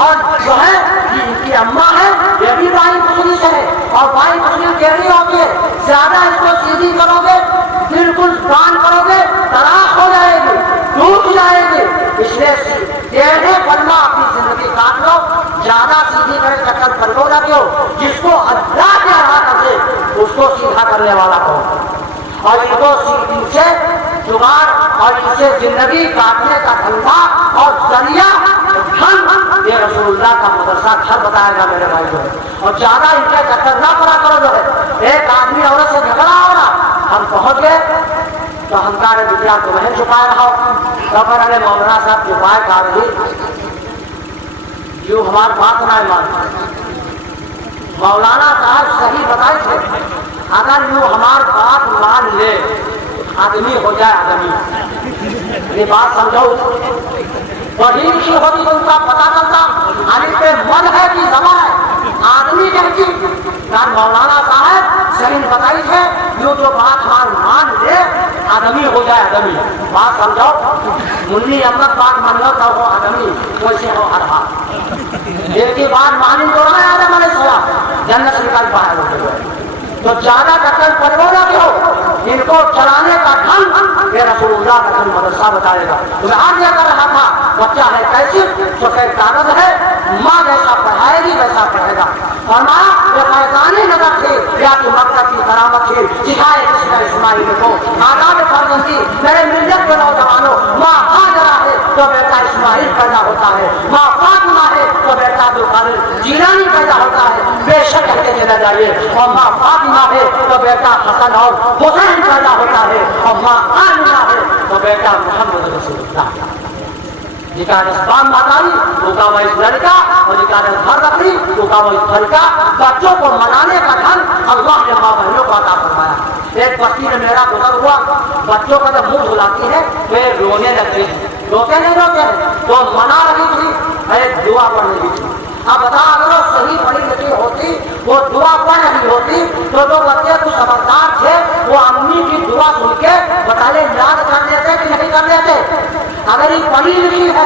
اور جو ہے ان کی اماں ہے یہ بھی بائیں پسلی سے ہے، اور بائیں پسلی ٹیڑھی ہوتی ہے، زیادہ اس کو سیدھی کرو گے، بالکل بان کرو گے، طلاق ہو جائے گی، ٹوٹ جائے گی، اس لیے ٹیڑھے پلما اپنی زندگی کاٹ لو، زیادہ سیدھی کرے چکر کر لو نہ کیوں، جس کو اللہ کے رہا کرے اس کو سیدھا کرنے والا کون، اور ان کو ان سے جگاڑ اور ان سے زندگی کاٹنے کا دھندا اور ذریعہ دھن، یہ رسول اللہ کا مدرسہ گھر بتائے گا میرے بھائی کو، اور زیادہ ان کے چکر نہ پڑا کرو۔ جو ہے ایک آدمی عورت سے جھگڑا ہو رہا، ہم پہنچ گئے تو ہم کہا رہے بٹیا تو نہیں چھپائے رہا، تو کہا رہے مولانا صاحب چھپائے کہا رہی جو ہماری بات نہ مان، مولانا صاحب صحیح بتائے تھے، اگر یوں ہماری بات مان لے آدمی ہو جائے آدمی، یہ بات سمجھو، پڑھی لکھی ہوتی تو ان کا پتا چلتا، عالم پہ من ہے کہ زبان ہے، آدمی کہتی مولانا صاحب صحیح بتائی ہے، یوں جو بات مان لے آدمی ہو جائے آدمی، بات سمجھو، منی احمد بات مانو تو ہو آدمی، ویسے ہو ہر بات، ایک کی بات مانی تو رہا ہے آدم علیہ السلام، جنت سے نکال باہر ہو گئے، تو زیادہ چکر پڑھو نہ کیوں، ان کو چلانے کا ڈھنگ یہ رسول اللہ کا مدرسہ بتائے گا۔ میں آج یہ کر رہا تھا، بچہ ہے کیسی، سفید کاغذ ہے، ماں جیسا پڑھائے گی ویسا پڑھے گا، اور ماں یہ فیضانی نظر تھی یا کہ مکہ کی کرامت تھی، سکھائے کسی کا اسماعیل کو آداب فرزندی، میرے ملت کے نوجوانوں، ماں ہاجرہ ہے تو بیٹا اسماعیل پیدا ہوتا ہے، ماں فاطمہ ہے تو بیٹا عبدالقادر جیلانی پیدا ہوتا ہے، بے شک کہتے چلا جائیے، اور ماں فاطمہ ہے تو بیٹا حسن اور حسین پیدا ہوتا ہے، اور ماں آمنہ ہے تو بیٹا محمد رسول اللہ۔ نکاح اسبان ماتائی روکا ہوا اس لڑکا، اور نکاح گھر رکھنی روکا ہوا اس گھر کا، بچوں کو منانے کا ڈھنگ اللہ نے ماں بہنوں کو عطا فرمایا۔ ایک بستی میں میرا گزر ہوا، بچوں کا جب منہ دھلاتی ہے تو یہ رونے لگتے ہیں، روتے نہیں روتے ہیں، تو منا رہی تھی، ایک دعا پڑھ رہی تھی۔ اب بتا اگر وہ صحیح پڑھی لکھی ہوتی، وہ دعا پڑھ رہی ہوتی تو جو بچے تو سمجھدار تھے وہ امی کی دعا سن کے بتائے یاد کر لیتے کہ نہیں کر لیتے۔ اگر یہ پڑھی لکھی ہے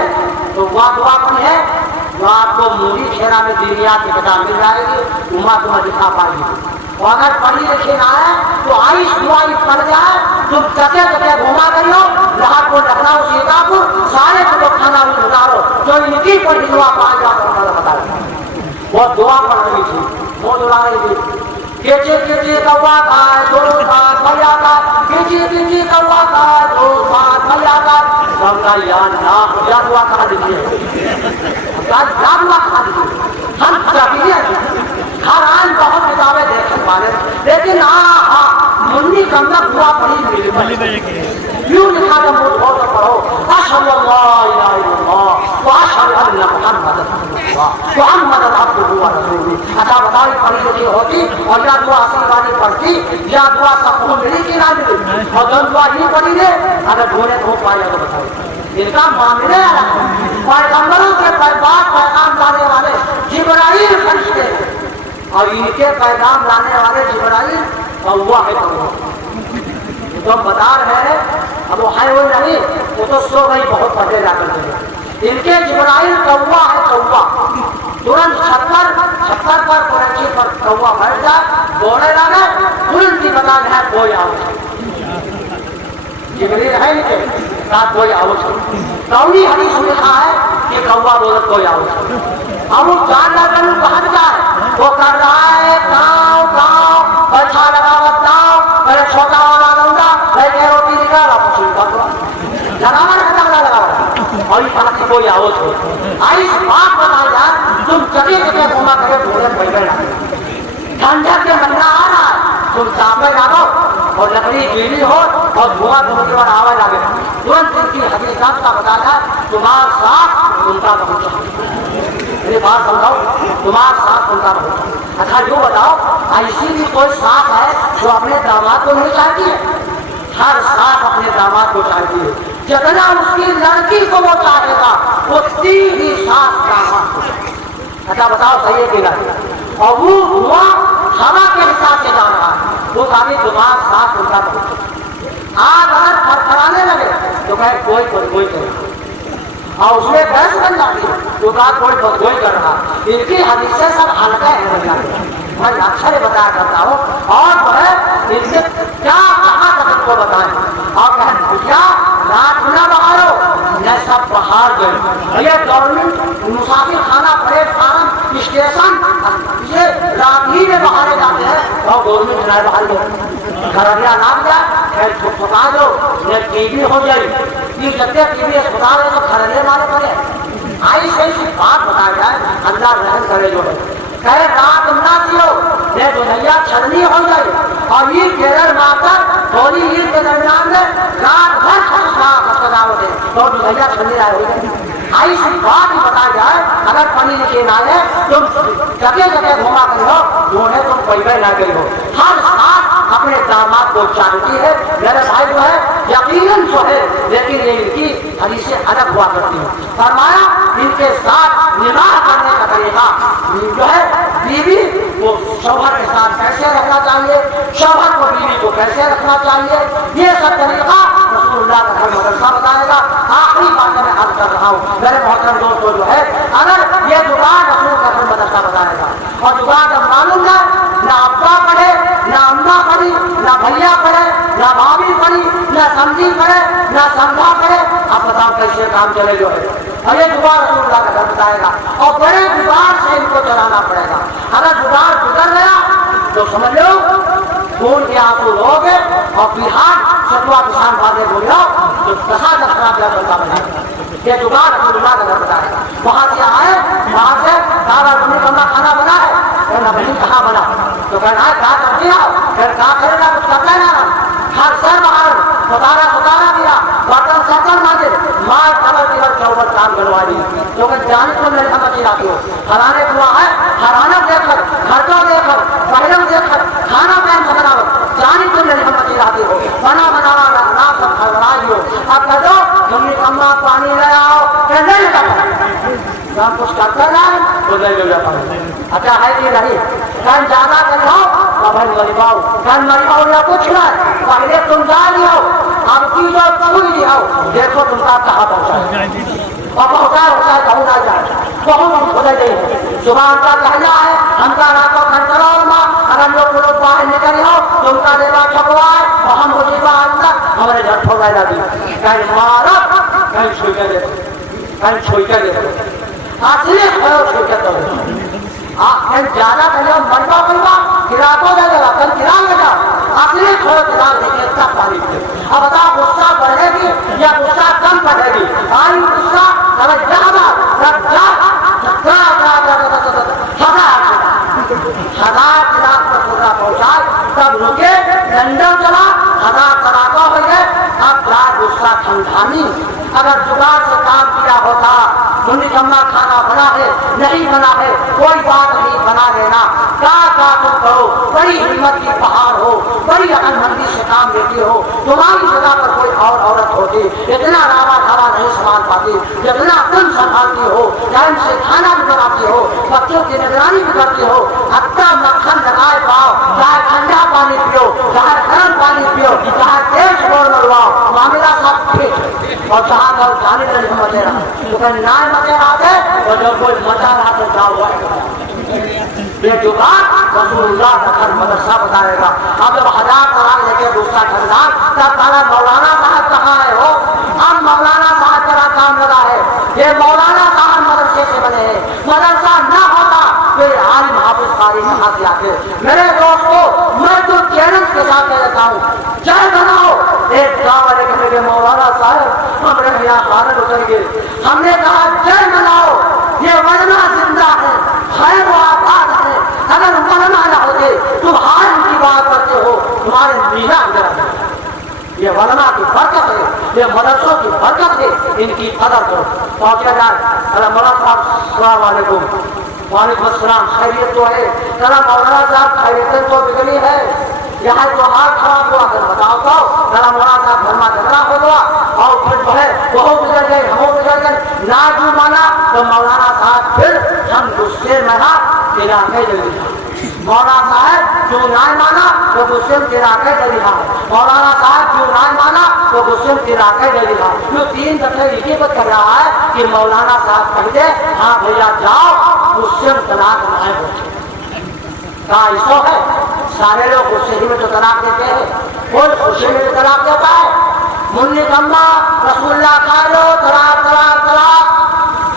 تو وہ دعا پڑھی ہے جو آپ کو موری کھیرا میں دینیات کی کتاب مل جائے گی، امہ تمہیں دکھا پائے گی۔ اور اگر پڑھی لکھی نہ ہے تو آئش دعائی پڑھ جائے، تم جگہ جگہ گھوما کری ہو، لاہور کو لکھنؤ سیتاپور سارے کو کھانا بھی گزارو، جو ان کی پڑھی دعا پائے گا تو بتا رہے وہ دعا پڑھ رہی تھی، وہ دعا رہی تھی کیچی کیچی کوا کا دو بات بھیا کا، کیچی کیچی کوا کا دو بات بھیا کا، ہم کا یا اللہ یا دعا کہا دیجیے، یا دعا کہا دیجیے، ہم چاہیے ہر آن بہت کتابیں دیکھنے والے، لیکن منی کمرہ دعا پڑھی ملی یوں لکھا جب منہ دھو کر پڑھو اشہد ان لا الہ الا اللہ واشہد ان محمد رسول اللہ محمد عبدہ ورسولہ۔ اچھا بتاؤ یہ پڑھی جو ہوتی اور یا دعا اصل والی پڑھتی یا دعا سکون ملی کہ نہ ملی؟ اور جو دعا نہیں پڑھی ہے اگر دھونے دھو پایا تو بتاؤ ان کا معاملے الگ ہے۔ پیغمبروں کے بات پیغام لانے والے جبرائیل فرشتے ہیں اور ان کے پیغام لانے والے جبرائیل کوا ہے کوا۔ تو بتا رہے ہیں اب وہ ہے وہ نہیں، وہ تو سو گئی بہت پڑھے جا کر کے۔ ان کے جبرائیل کوا ہے کوا، ترنت چھپر پر قریشی پر کوا بیٹھ جائے دوڑے لگے ترنت ہی بتا ہے کوئی آؤ جبریل ہے ان کے ساتھ کوئی آؤ کونی حدیث میں لکھا ہے کہ کوا بولت کوئی آؤ اب وہ جان لگا کہاں جائے وہ کر رہا ہے گاؤں گاؤں بچہ لگاوت گاؤں میرے چھوٹا والا لوگا میں روٹی نکالا پچھلی بات جنامر کا جگہ لگا اور یہ کہا کہ کوئی آؤ آئی بات بتا جائے تم جگہ جگہ گھوما کرے بولے بیٹھے ڈالے ٹھنڈا کے مہینہ آ رہا ہے تم سامنے ڈالو اور لکڑی گیلی ہو اور دھواں دھونے کے بعد آواز آگے ترنت ان کی حقیقت کا بتایا تمہارا ساتھ ان کا بہت میری بات سمجھاؤ تمہارا ساتھ ان کا بہت۔ اچھا یوں بتاؤ ایسی بھی کوئی ساتھ ہے جو اپنے داماد کو نہیں چاہتی ہے؟ ہر ساتھ اپنے داماد کو چاہتی ہے، جتنا اس کی لڑکی کو وہ چاہے گا اتنی ہی ساتھ داماد کو چاہے گا۔ اچھا بتاؤ صحیح ہے کہ نہیں؟ اور وہ ہوا ہوا کے حساب سے جا رہا ہے وہ کافی دماغ ساتھ ان کا بہت۔ آگ اگر پھرپھرانے لگے تو کہ کوئی کر رہا اور اس میں بحث بن جاتی ہے تو کہا کوئی کر رہا۔ ان کی حدیثیں سب ہلکا ہے بن جاتی ہے، میں اکثر بتایا کرتا ہوں اور جو ہے ان سے کیا کہاں تک ان کو بتائیں اور کہیں کیا رات نہ بہارو نہ سب بہار گئے۔ یہ گورنمنٹ مسافر خانہ پلیٹ فارم اسٹیشن یہ رات ہی میں بہارے جاتے ہیں اور گورنمنٹ نہ بہار گئے گھریا نام جائے پھر چھپا دو نہ ٹی وی ہو جائے یہ جتنے ٹی وی اسپتال ہے تو گھرنے والے پڑے آئی سے بات بتایا جائے اللہ رحم کرے جو ہے کہ رات نہ دیو یہ دنیا چھلنی ہو جائے اور یہ کیرل ماتر ہولی عید کے درمیان میں رات بھر سجاوٹ ہے تو دنیا چھلنی آئے ہو جائے آئی سی بات ہی بتایا جائے اگر پانی نیچے نہ آئے تم جگہ جگہ گھوما کر ہو ڈھونڈے تم پیبے نہ گئی ہو ہر ساتھ اپنے داماد کو چاہتی ہے میرے بھائی جو ہے یقیناً جو ہے لیکن یہ ان کی حدیثیں الگ ہوا کرتی ہیں۔ فرمایا ان کے ساتھ نکاح کرنے کا طریقہ جو ہے بیوی کو شوہر کے ساتھ کیسے رکھنا چاہیے شوہر کو بیوی کو کیسے رکھنا چاہیے یہ سب طریقہ رسول اللہ کا گھر مدرسہ بتائے گا۔ آخری بات میں عرض کر رہا ہوں میرے محترم دوستوں جو ہے اگر یہ دکان رسول کا گھر مدرسہ بتائے گا اور دکان جب معلوم ہے نہ ابا پڑھے نہ اما پڑھی نہ بھیا پڑھے نہ بھابھی پڑھی نہ سمجھی پڑھے نہ سمجھا پڑھے اب بتاؤ کیسے کام چلے جو ہے اور یہ دکان رسول اللہ کا گھر بتائے گا اور بڑے دکان سے ان کو چلانا پڑے گا۔ اگر دکان گزر گیا تو سمجھ لو خون کے آنسو رو گے اور بہار ستوا کسان باتیں بول رہا تو کسا کا خراب یا بنتا بنے یہ دکان رسول اللہ کا گھر بتائے گا۔ وہاں سے آئے وہاں سے دادا بنی کمرہ کھانا بنا ہے کہنا بنی کہاں بنا تو کہنا ہے کہاں کرتی ہو پھر کہاں کرے گا کچھ کرتا ہے نا ہر سر باہر ستارا دیا برتن سرتن مانگے مار کمر کی بر چوبر کام کروا دی تو کہ جانے کو میرے سمجھ لاتی ہو ہرانے کھوا ہے ہرانا دیکھ کر خرچہ دیکھ کر پہلم دیکھ کر کھانا پہن سے بناو جانے کو میرے سمجھ لاتی ہو بنا نا سب خبرائی ہو اب کہہ دو تم نے کمرہ پانی لے آؤ کہ نہیں لگا کچھ کرتا نہ تو نہیں لے جاتا اچھا ہے کہ نہیں کہیں زیادہ کر ہو تو بھائی مری پاؤ کہیں مری پاؤ یا کچھ نہ پہلے تم جا لیا اب کی جو پوری لیا دیکھو تم کا کہاں پہنچا اور پہنچا ہے کہوں نہ جائے بہت ہم کھلے نہیں زبان کا کہنا ہے ہم کا راتوں گھر کرو ماں اگر لوگ لوگ باہر نکل ہو تم کا دیوا چھپوا ہے اور ہم مجھے اندر ہمارے گھر ٹھوکا لگی کہیں مارو کہیں چھوئی کر دے کہیں چھوئی کر دے اصلی خیال چھوئی کر دے کہیں زیادہ کہیں مربا گرا کو دے گا کہیں گرا لے گا اصلی خیال گرا دے گے تب پانی دے اب بتا غصہ بڑھے گی یا غصہ کم بڑھے گی آئی غصہ اگر زیادہ رب جا ہزار کلاک پر خدا پہنچائے تب رکے لندن چلا ہزار تراکہ ہو گئے اب جا غصہ ٹھنڈانی. اگر جگاڑ سے کام کیا ہوتا منی کما کھانا بنا ہے نہیں بنا ہے کوئی بات نہیں بنا لینا. کا تم کرو بڑی ہمت کی پہاڑ ہو بڑی عقل مندی سے کام لیتی ہو. تمہاری جگہ پر کوئی اور عورت ہوتی اتنا راوا دھاوا نہیں سنبھال پاتی جتنا تم سنبھالتی ہو. ٹائم سے کھانا بھی بناتی ہو بچوں کی نگرانی بھی کرتی ہو. حتیٰ مکھن لگائے پاؤ چاہے ٹھنڈا پانی پیو چاہے گرم پانی پیو چاہے تیز گوڑ مرواؤ معاملہ سب ٹھیک ہے. اور جہاں پر جانے کا نہیں مچے رہا تو کہ نہ مچے رہا تھے اور جب کوئی مچا رہا تو جاؤ ہوا یہ جگاڑ رسول اللہ کا گھر مدرسہ بتائے گا. اب جب 1000 طلاق لے کے دوسرا خاندان تب پہلا مولانا صاحب کہاں ہے ہو. اب مولانا صاحب کا کام لگا ہے. یہ مولانا صاحب مدرسے سے بنے ہیں. مدرسہ نہ ہوتا تو یہ عالم حافظ قاری کہاں سے آتے. میرے دوستو میں تو چیلنج کے ساتھ کہتا ہوں جائے بناؤ. ایک گاؤں والے کہنے کے مولانا صاحب ہم نے یہاں خانہ اتر گئے. ہم نے کہا جائے بناؤ یہ ورنہ زندہ ہے خیر و آباد ہے. اگر ورنہ نہ ہوتے تم ہار ان کی بات کرتے ہو تمہارے مینا اندر. یہ ورنہ کی برکت ہے یہ مدرسوں کی برکت ہے. ان کی قدر کرو. پہنچا جائے مولانا صاحب السلام علیکم. وعلیکم السلام. خیریت تو ہے. مولانا صاحب خیریت تو بگڑی ہے یہاں تو ہاتھ خراب ہوا کر بتاؤ تو مولانا صاحب گھر میں جھگڑا ہو گیا اور پھر جو ہے وہ بگڑ گئے ہم بگڑ گئے. نہ جو مانا تو مولانا صاحب پھر ہم غصے میں تیرا کے جلدی. مولانا صاحب جو نہ مانا تو غصے میں تیرا کے جلدی. مولانا صاحب جو نہ مانا تو غصے میں تیرا کے جلدی. جو 3 دفعے یہ بات کر رہا ہے کہ مولانا صاحب کہہ دے ہاں بھیا جاؤ غصے میں طلاق نہ ہو کا ایسو ہے. سارے لوگ غصے ہی میں تو طلاق دیتے ہیں. کوئی خوشی میں طلاق دیتا ہے. منی کما رسول اللہ کہا لو طلاق طلاق طلاق.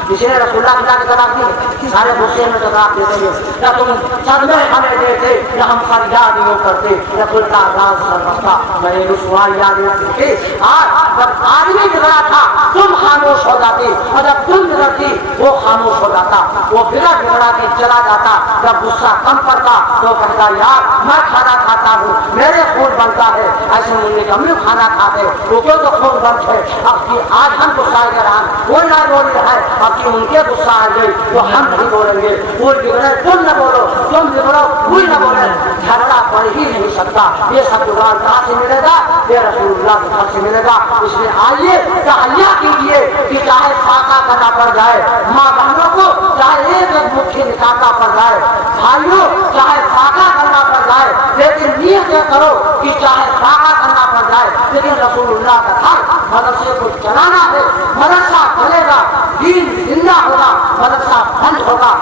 کسی نے رسول اللہ کی طلاق دی سارے غصے میں طلاق دیتے ہیں. نہ تم صدمے ہمیں دیتے نہ ہم فریاد یوں کرتے رسول کا آغاز سربستہ میں نے رسوائی یاد رکھی. آج جب آدمی بگڑا تھا تم خاموش ہو جاتی اور جب تم بگڑتی وہ خاموش ہو جاتا. وہ بگڑا کے چلا جاتا. جب غصہ کم کرتا تو کہتا یار میں کھانا کھاتا ہوں میرے خون بنتا ہے. ایسے منی کم بھی کھانا کھاتے وہ کیوں تو خون بنتے ہے. اب کی آج ہم غصہ کر رہا وہ نہ بول رہا ہے. اب کی ان کے غصہ آ گئی تو ہم نہیں بولیں گے. وہ بگڑے تم نہ بولو تم بگڑو کوئی نہ بولے. جھگڑا پڑ ہی نہیں سکتا. یہ سب جگاڑ کہاں سے ملے گا. یہ رسول اللہ کے گھر سے ملے گا. اس لیے آئیے تحیہ کیجیے کہ چاہے فاقہ کرنا پڑ جائے ماں بہنوں کو چاہے ایک مٹھی نکالنا پڑ جائے بھائیوں چاہے فاقہ کرنا پڑ جائے لیکن نیت یہ کرو کہ چاہے فاقہ کرنا پڑ جائے لیکن رسول اللہ کا گھر مدرسے کو چلانا ہے. مدرسہ چلے گا دین زندہ ہوگا. مدرسہ بند ہوگا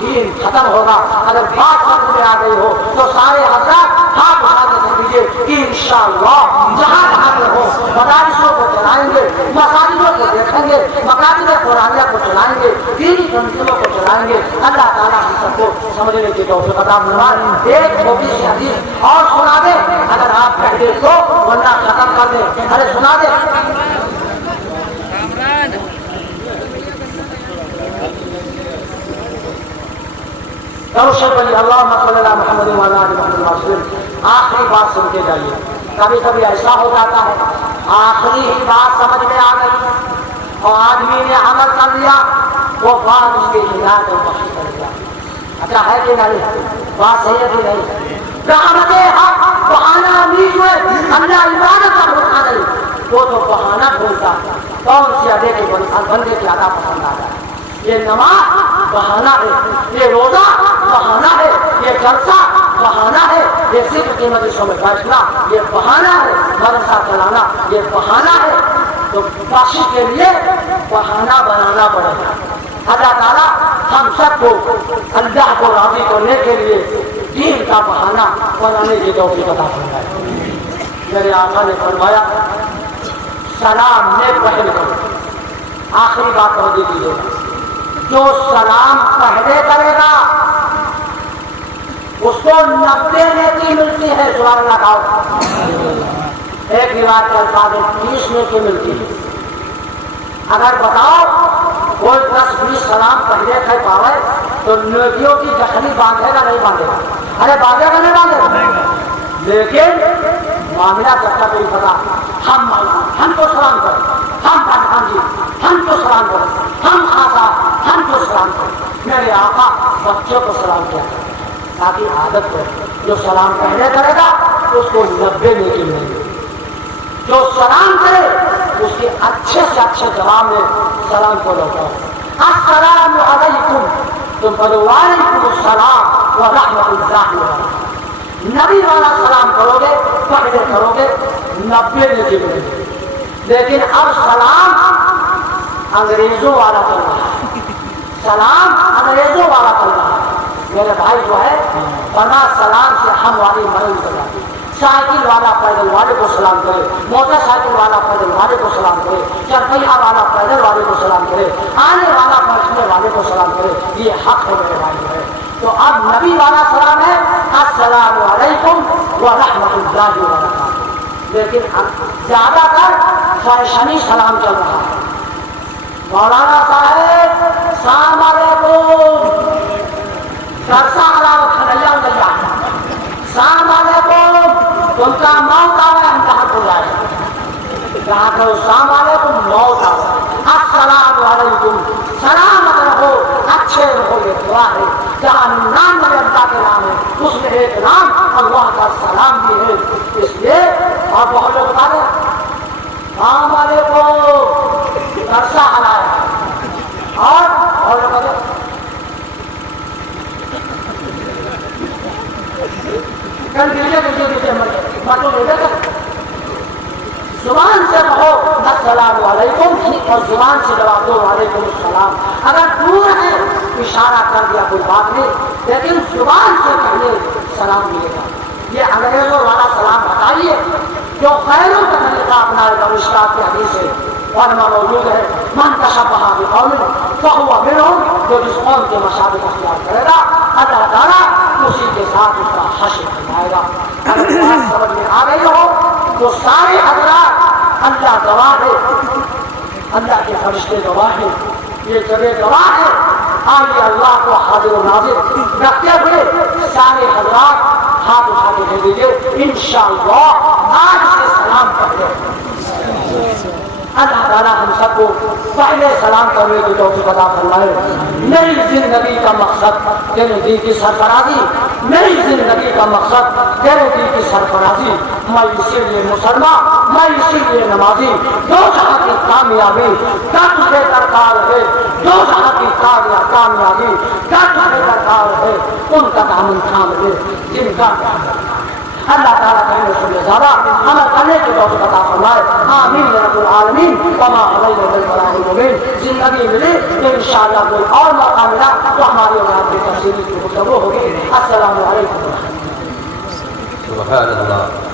دین ختم ہوگا. اگر بات سمجھ میں آ گئی ہو تو سارے حضرات ہاتھ اٹھا کے دیجیے کہ انشاءاللہ جہاں جہاں پہ ہو مدارسوں کو چلائیں گے مساجدوں کو دیکھیں گے مکاتب قرآنیہ کو چلائیں گے دینی تنظیموں کو چلائیں گے. اللہ تعالیٰ ہم سب کو سمجھنے کی توفیق عطا فرمائے. ایک چھوٹی سی حدیث اور سنا دے اگر آپ کہتے تو ورنہ ختم کر دیں. ارے سنا دے. اللہم صلی اللہ محمد وعلی آل محمد وسلم. آخری بات سن کے جائیے. کبھی کبھی ایسا ہو جاتا ہے آخری ہی بات سمجھ میں آ گئی اور آدمی نے عمل کر لیا وہ بات اس کی ہدایت اور بخشش کر دیا. اچھا ہے کہ نہیں بات صحیح ہے کہ نہیں. رحمت حق بہانہ امید ہوئے اللہ عبادت کا بھولنا نہیں وہ تو بہانہ بھولتا ہے. کون سی ادے کے بندے کی ادا پسند آ جائے. یہ نماز بہانہ ہے یہ روزہ بہانہ ہے یہ جلسہ بہانہ ہے یہ ذکر کی مجلسوں میں بیٹھنا یہ بہانہ ہے مدرسہ چلانا یہ بہانہ ہے. تو بخشش کے لیے بہانہ بنانا پڑے گا. اللہ تعالیٰ ہم سب کو اللہ کو راضی کرنے کے لیے دین کا بہانہ بنانے کی توفیق عطا فرمائے. میرے آقا نے فرمایا سلام میں پہلے کرو. آخری بات توجہ دیجیے جو سلام پہلے کرے گا اس کو 90 نیکی ملتی ہے. سبحان اللہ کہو. ایک روایت کے الفاظ 30 نیکی ملتی ہے. اگر بتاؤ کوئی 10-20 سلام پہلے کر پاوے تو نیکیوں کی گٹھڑی باندھے گا نہیں باندھے گا. ارے باندھے گا نہیں باندھے گا. لیکن معاملہ کرتا کوئی پتا ہم کو سلام کریں، ہم جی ہم کو سلام کریں، ہم آزاد ہم کو سلام کریں۔ میرے آقا بچوں کو سلام کیا تاکہ عادت ہو، جو سلام پہلے کرے گا اس کو 90 نیکی ملے گی، جو سلام کرے اس کے اچھے سے اچھے جواب میں سلام کو لوٹاؤ۔ السلام علیکم، تم پڑھو وعلیکم السلام ورحمۃ اللہ وبرکاتہ۔ نبی والا سلام کرو گے پہلے کرو گے 90 نیکی ملے گی، لیکن اب سلام انگریزوں والا چل رہا ہے، سلام انگریزوں والا چل رہا ہے۔ میرے بھائی جو ہے بنا سلام سے ہم والی مرض کر جاتی، سائیکل والا پیدل والے کو سلام کرے، موٹر سائیکل والا پیدل والے کو سلام کرے، چرپہیا والا پیدل والے کو سلام کرے، آنے والا پہنچنے والے کو سلام کرے، یہ حق ہے میرے بھائی ہے۔ تو اب نبی والا سلام ہے السلام علیکم ورحمۃ اللہ وبرکاتہ، لیکن زیادہ تر فیشنی سلام چل رہا ہے۔ مولانا صاحب السلام علیکم، کرسا علاوہ کھڑیا گیا، السلام علیکم، تم کا موت آ رہا ہے، ہم کہاں کو جائے؟ کہا کہ السلام علیکم موت آ رہا ہے، السلام علیکم، سلامت رہو، اچھے رہو، یہ دعا ہے۔ جہاں 99 اللہ کے نام ہے اس میں ایک نام اللہ کا سلام بھی ہے، اس لیے اور بہت لوگ بتا رہے السلام علیکم کرسا علاوہ اور لوگ بتا کل زبان سے کہو السلام علیکم اور زبان سے جواب دو وعلیکم السلام۔ اگر دور ہے اشارہ کر دیا کوئی بات نہیں، لیکن زبان سے پہلے سلام ملے گا۔ یہ انگریزوں والا سلام بتائیے جو خیروں کا طریقہ اپنائے گا، مشکات کی حدیث ہے اور موجود ہے من تشبہ بقوم فہو منہم، جو جس قوم کے مشابہ اختیار کرے گا اللہ تعالیٰ اسی کے ساتھ اس کا حشر کرائے گا۔ اگر بات سمجھ میں آ گئی ہو تو سارے حضرات اللہ گواہ ہے، اللہ کے فرشتے گواہ ہیں، یہ جگہ گواہ ہے۔ آئیے اللہ کو حاضر و ناظر رکھتے ہوئے سارے حضرات ہاتھ اٹھا کے دے دیجیے، انشاءاللہ آج سے سلام پڑھتے ہیں۔ اللہ تعالیٰ ہم سب کو پہلے سلام کرنے کی توفیق عطا فرمائے۔ میری زندگی کا مقصد تیرے دین کی سرفرازی، میری زندگی کا مقصد تیرے دین کی سرفرازی، میں اسی لیے مسلمان، میں اسی لیے نمازی، جو جہاں کی کامیابی کیا تجھے درکار ہے، جو جہاں کی کامیابی کیا تجھے درکار ہے، ان کا دامن تھام لے جن کا اللہ تعالیٰ کہنے سے زیادہ عمل کرنے کی توفیق عطا فرمائے۔ آمین یا رب العالمین۔ وما علینا الا البلاغ المبین۔ زندگی ملی تو انشاءاللہ کوئی اور موقع ملا تو ہماری اولاد کی تفصیلی گفتگو ہوگی۔ السلام علیکم۔ سبحان اللہ۔